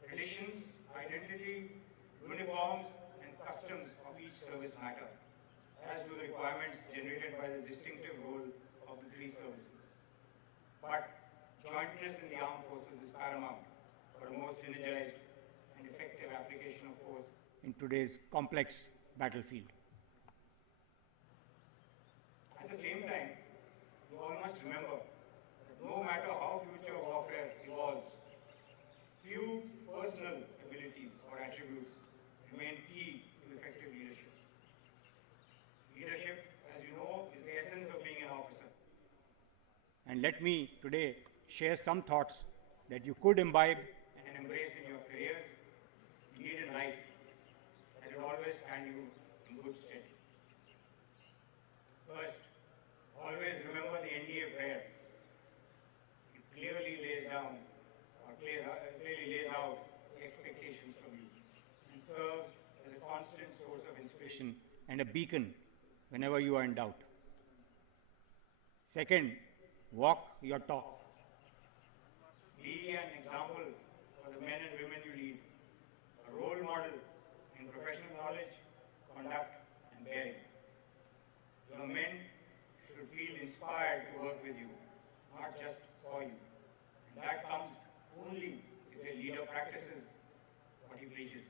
Traditions, identity, uniforms, and customs of each service matter, as do the requirements generated by the distinctive role of the three services. But jointness in the armed forces is paramount for a more synergized and effective application of force in today's complex battlefield. At the same time, you all must remember that no matter how future warfare evolves, few personal abilities or attributes remain key to effective leadership. Leadership, as you know, is the essence of being an officer. And let me today share some thoughts that you could imbibe and embrace in your careers, indeed in life, that will always stand you in good stead. First, always remember the NDA prayer. It clearly lays out the expectations from you and serves as a constant source of inspiration and a beacon whenever you are in doubt. Second, walk your talk. Be an example for the men and women you lead, a role model in professional knowledge, conduct, and bearing. Your men should feel inspired to work with you, not just for you. And that comes only if their leader practices what he preaches.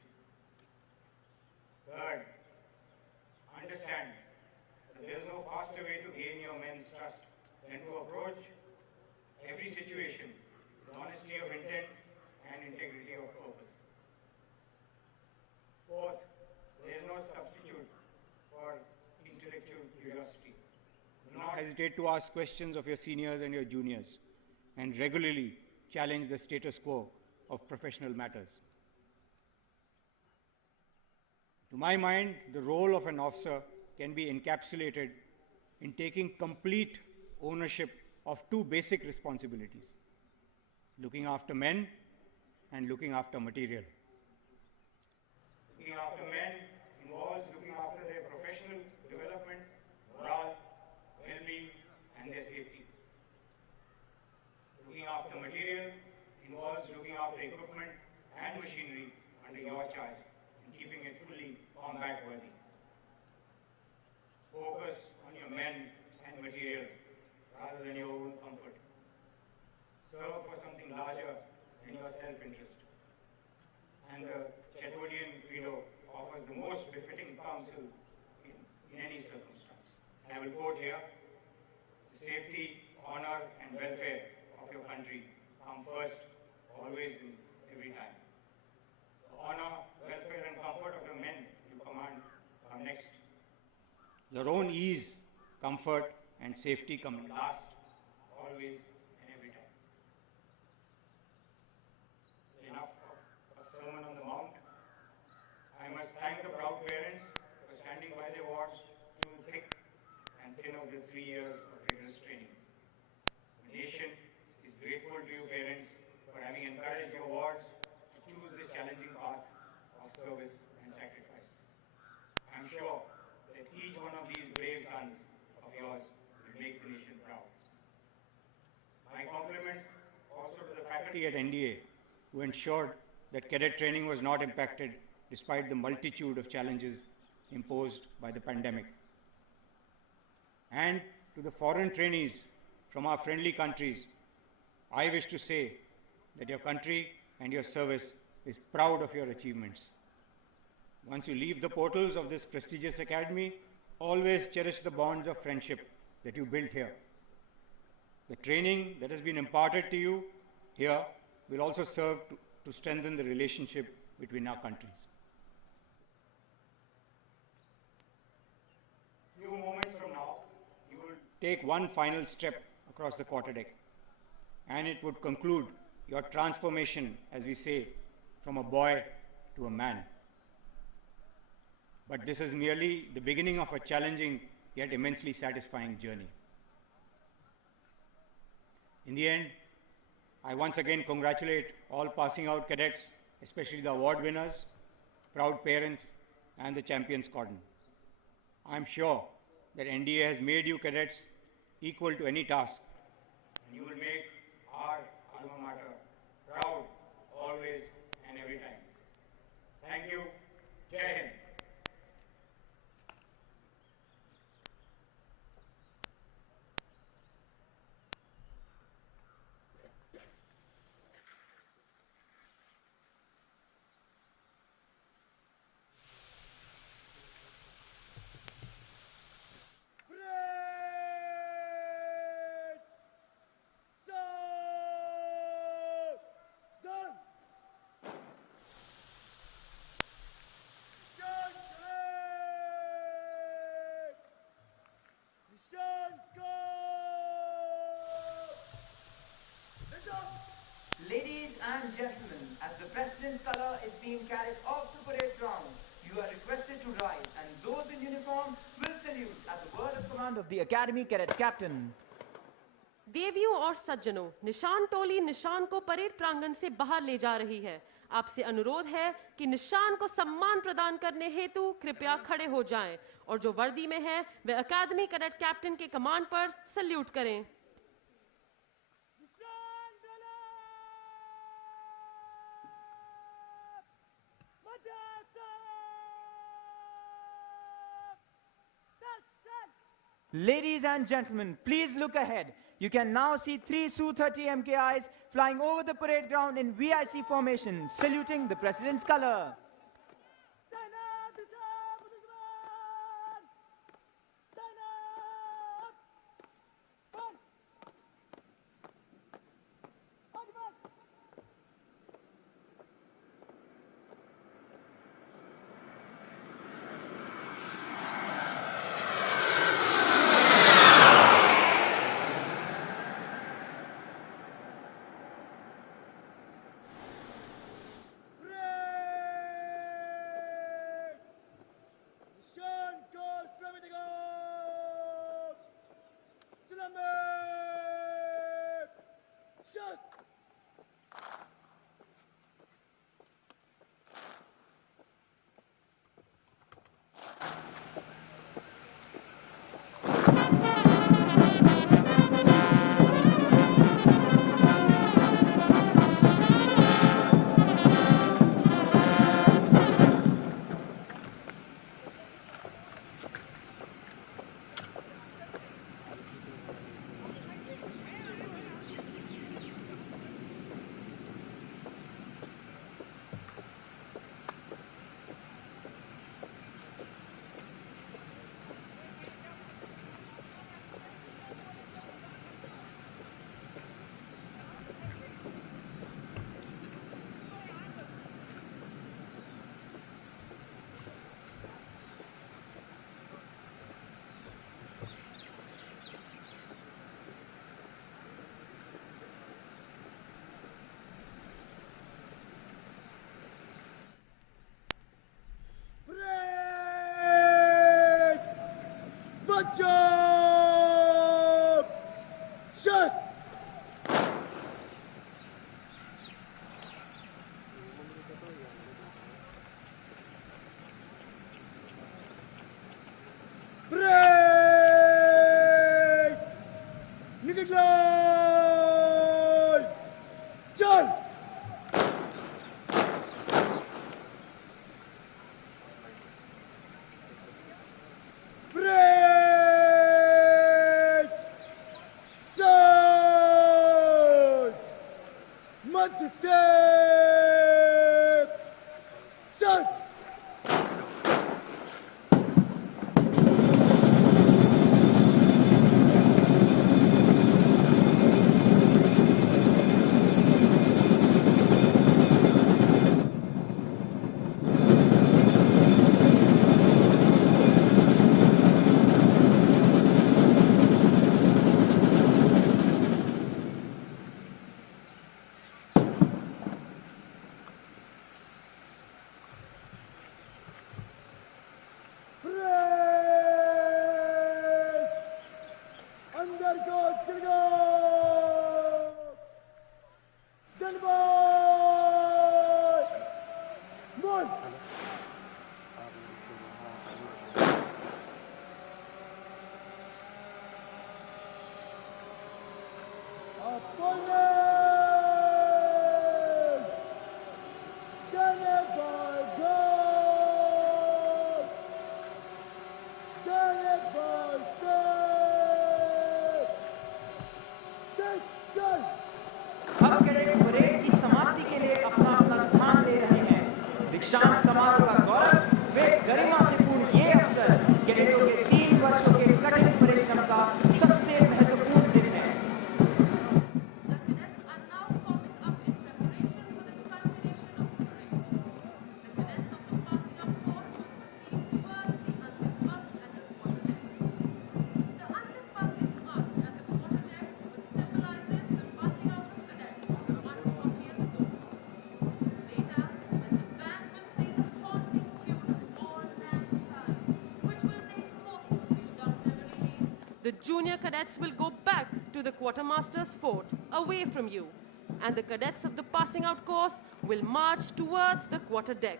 Third, understand that there is no faster way to gain your men's trust than to approach every situation with honesty of intent and integrity of purpose. Fourth, there is no substitute for intellectual curiosity. Do not hesitate to ask questions of your seniors and your juniors, and regularly challenge the status quo of professional matters. To my mind, the role of an officer can be encapsulated in taking complete ownership of two basic responsibilities: looking after men and looking after material. Looking after men involves looking after their professional development, morale, well-being, and their safety. Looking after material involves looking after equipment and machinery under your charge and keeping it fully combat-worthy. Focus on your men and material rather than your own comfort. Serve for something larger than your self-interest. And the Cambodian credo offers the most befitting counsel in any circumstance. And I will quote here: the safety, honor, and welfare of your country come first, always and every time. The honor, welfare, and comfort of the men you command come next. Your own ease, comfort, and safety come last, always and every time. Enough of Sermon on the Mount. I must thank the proud parents for standing by their wards through the thick and thin of the 3 years of rigorous training. The nation is grateful to you parents for having encouraged your wards to choose this challenging path of service and sacrifice. I am sure that each one of these brave sons of yours will make the nation proud. My compliments also to the faculty at NDA who ensured that cadet training was not impacted despite the multitude of challenges imposed by the pandemic. And to the foreign trainees from our friendly countries, I wish to say that your country and your service is proud of your achievements. Once you leave the portals of this prestigious academy, always cherish the bonds of friendship that you built here. The training that has been imparted to you here will also serve to strengthen the relationship between our countries. Few moments from now, you will take one final step across the quarterdeck, and it would conclude your transformation, as we say, from a boy to a man. But this is merely the beginning of a challenging yet immensely satisfying journey. In the end, I once again congratulate all passing out cadets, especially the award winners, proud parents, and the champions cordon. I am sure that NDA has made you cadets equal to any task, and you will make our alma mater proud always and every time. Thank you. Jai Hind. Ladies and gentlemen, as the President's color is being carried off the parade ground, you are requested to rise, and those in uniform will salute at the word of command of the Academy Cadet Captain. देवियों और सज्जनों, निशान टोली निशान को parade प्रांगण से बाहर ले जा रही है। आपसे अनुरोध है कि निशान को सम्मान प्रदान करने हेतु कृपया खड़े हो जाएं और जो वर्दी में है वे अकादमी कैडेट कैप्टन के कमांड पर सल्यूट करें। Ladies and gentlemen, please look ahead. You can now see 3 Su-30 MKIs flying over the parade ground in VIC formation, saluting the President's color. March up! Shut! Break! Nigget line! Jump! Break! Side! Month step! Start! अब cadet parade की समाप्ति के लिए अपना अपना स्थान ले रहे हैं। दीक्षांत समारोह का गौरव वे गरिमा से पूर्ण ये अवसर कैडेटों के 3 वर्षों के कठिन परिश्रम का सबसे महत्वपूर्ण दिन है। The junior cadets will go back to the quartermaster's fort away from you, and the cadets of the passing out course will march towards the quarter deck.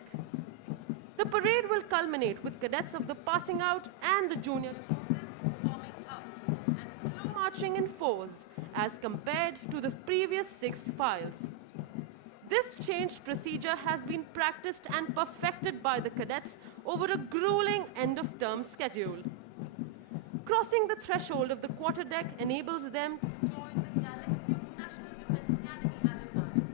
The parade will culminate with cadets of the passing out and the junior courses forming up and slow marching in fours as compared to the previous 6 files. This changed procedure has been practiced and perfected by the cadets over a grueling end-of-term schedule. Crossing the threshold of the quarter deck enables them to join the Galaxy National Defense Academy alumni.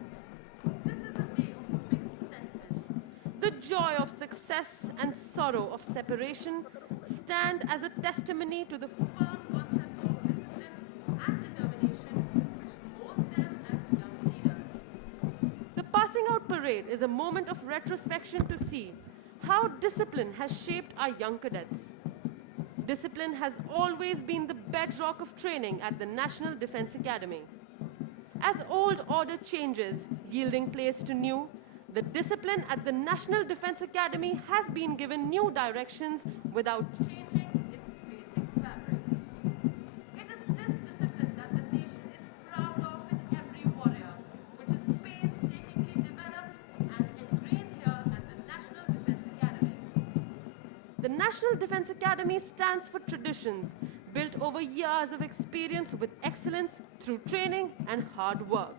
This is a day of mixed sentiments. The joy of success and sorrow of separation stand as a testimony to the firm concepts of discipline and determination which molds them as young leaders. The passing out parade is a moment of retrospection to see how discipline has shaped our young cadets. Discipline has always been the bedrock of training at the National Defense Academy. As old order changes, yielding place to new, the discipline at the National Defense Academy has been given new directions without changing its basic fabric. It is this discipline that the nation is proud of in every warrior, which is painstakingly developed and ingrained here at the National Defense Academy. The National Defense Academy stands for traditions built over years of experience with excellence through training and hard work.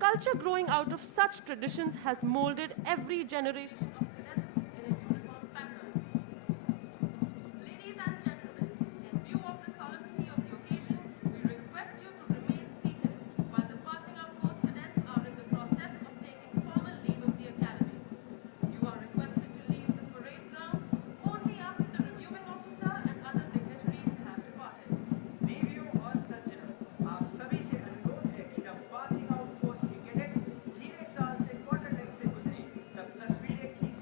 Culture growing out of such traditions has molded every generation of cadets in a uniform pattern. Ladies and gentlemen, in view of the solemnity of the occasion, we request you to remain seated while the passing out course cadets are in the process of taking formal leave of the Academy. You are requested to leave the parade ground only after the reviewing officer and other dignitaries have departed. देवियों और सज्जनों, आप सभी से अनुरोध है कि जब पासिंग आउट कोर्स के कैडेट धीरे चाल से क्वार्टर डेक से गुजरें, तब तस्वीरें खींचने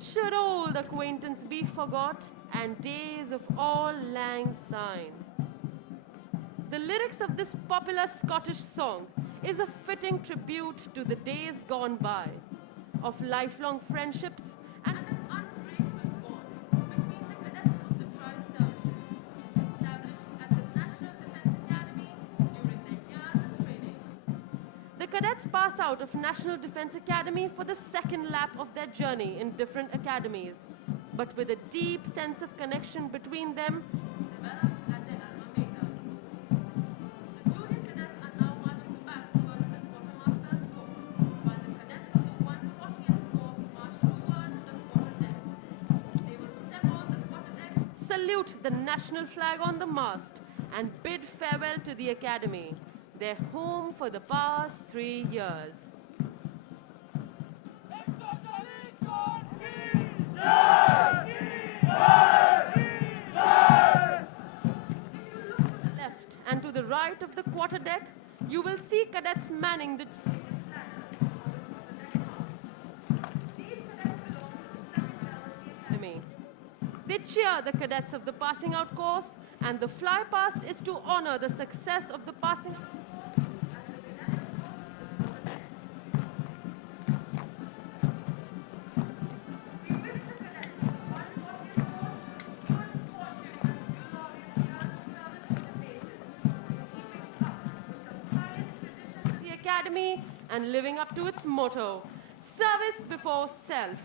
Should old acquaintance be forgot, and days of all lang syne? The lyrics of this popular Scottish song is a fitting tribute to the days gone by, of lifelong friendships and an unbreakable bond between the cadets of the tri-services, established at the National Defence Academy during their years of training. The cadets pass out of National Defence Academy for the second lap of their journey in different academies, but with a deep sense of connection between them, developed at their alma mater. The junior cadets are now marching back towards the quartermaster's course, while the cadets of the 140th course march towards the quarterdeck. They will step on the quarterdeck, salute the national flag on the mast, and bid farewell to the academy, their home for the past 3 years. Left and to the right of the quarterdeck, you will see cadets manning the These cadets belong to the second level of the academy. They cheer the cadets of the passing out course, and the fly past is to honor the success of the passing out course as the cadets approach the quarterdeck. We wish the cadets of the 140th course good fortune and glorious years of service to the nation in keeping up with the highest traditions of the academy and living up to its motto, service before self.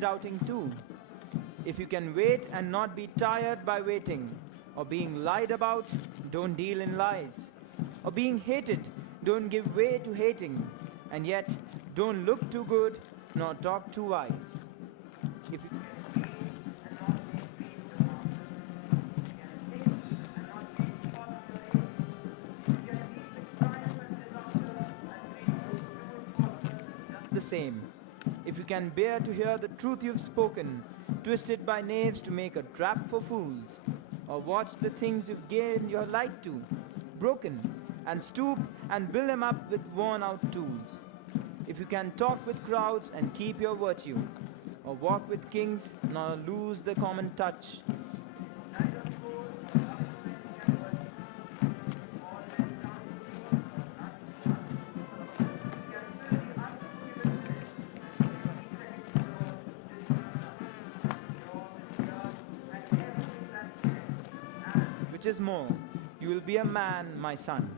Doubting too. If you can wait and not be tired by waiting, or being lied about, don't deal in lies, or being hated, don't give way to hating, and yet don't look too good nor talk too wise. If you the same. If you can bear to hear the truth you've spoken, twisted by knaves to make a trap for fools, or watch the things you've given your light to, broken, and stoop and build them up with worn-out tools. If you can talk with crowds and keep your virtue, or walk with kings nor lose the common touch, inches more. You will be a man, my son.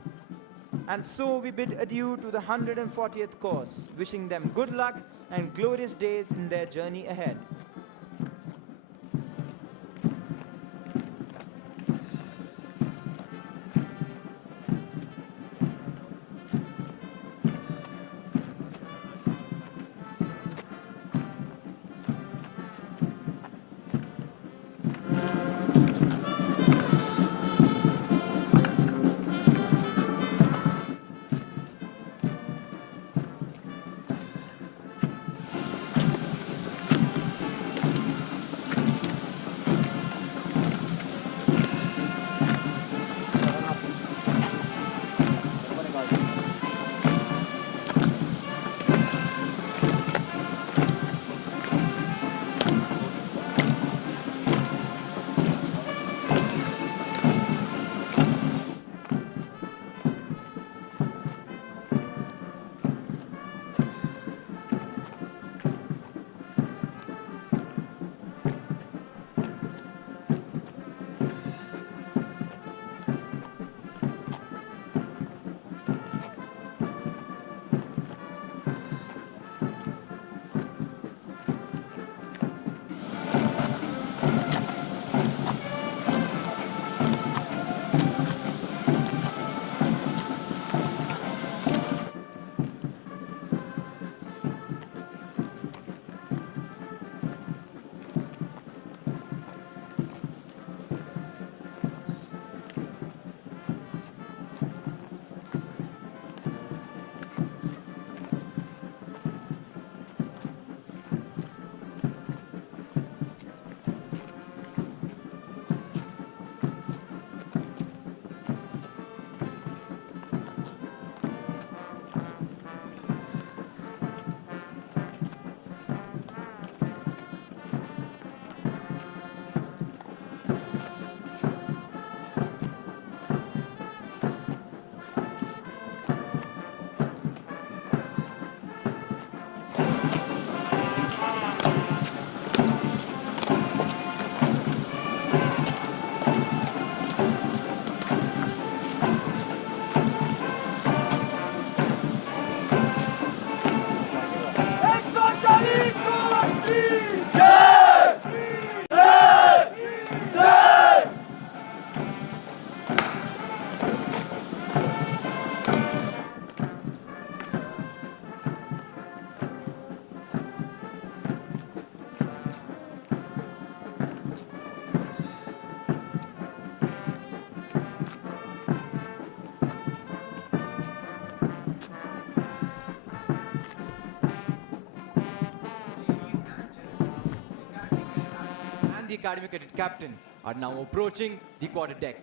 And so we bid adieu to the 140th course, wishing them good luck and glorious days in their journey ahead. The Academy Cadet Captain are now approaching the quarter deck.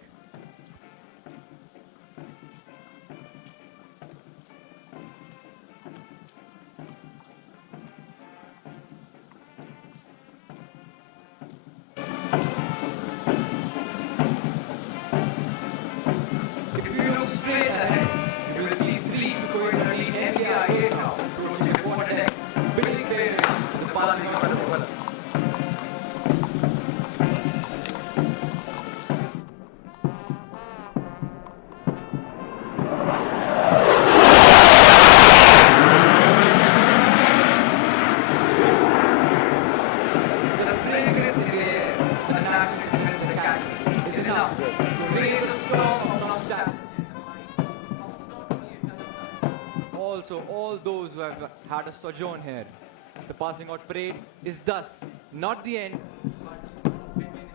If you look straight ahead, you will see three coincidentally NDA aircraft approaching the quarter deck, building clearance to the passing of the weather. Also, all those who have had a sojourn here. The passing out parade is thus not the end, but beginning.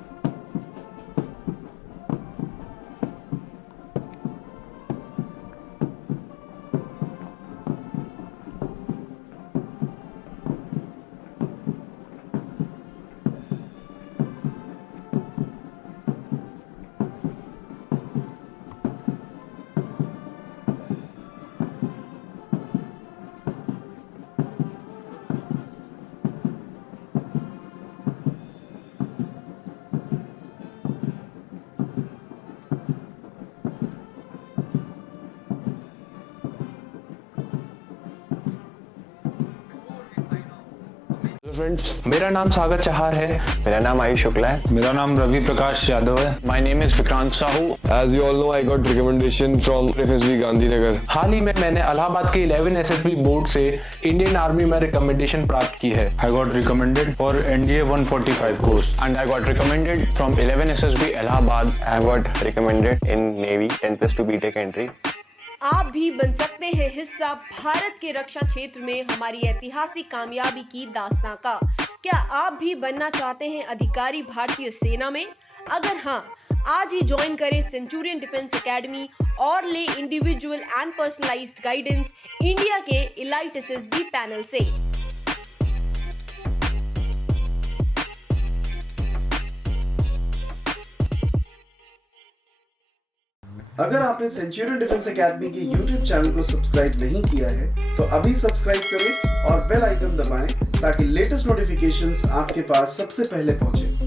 Friends, मेरा नाम सागर चहार है। मेरा नाम आयुष शुक्ला है। मेरा नाम रवि प्रकाश यादव है। My name is Vikrant Sahu. As you all know, I got recommendation from FSB Gandhinagar. हाल ही में मैंने इलाहाबाद के 11 SSB बोर्ड से इंडियन आर्मी में रिकमेंडेशन प्राप्त की है। I got recommended for NDA 145 course and I got recommended from 11 SSB Allahabad. I got recommended in navy 10+2 B Tech entry. आप भी बन सकते हैं हिस्सा भारत के रक्षा क्षेत्र में हमारी ऐतिहासिक कामयाबी की दास्तां का। क्या आप भी बनना चाहते हैं अधिकारी भारतीय सेना में? अगर हाँ, आज ही ज्वाइन करें सेंचुरियन डिफेंस एकेडमी और ले individual and personalised guidance India के एलाइट SSB पैनल से। अगर आपने सेंचुरियन डिफेंस एकेडमी के YouTube चैनल को सब्सक्राइब नहीं किया है तो अभी सब्सक्राइब करें और बेल आइकन दबाएं ताकि लेटेस्ट नोटिफिकेशंस आपके पास सबसे पहले पहुंचे।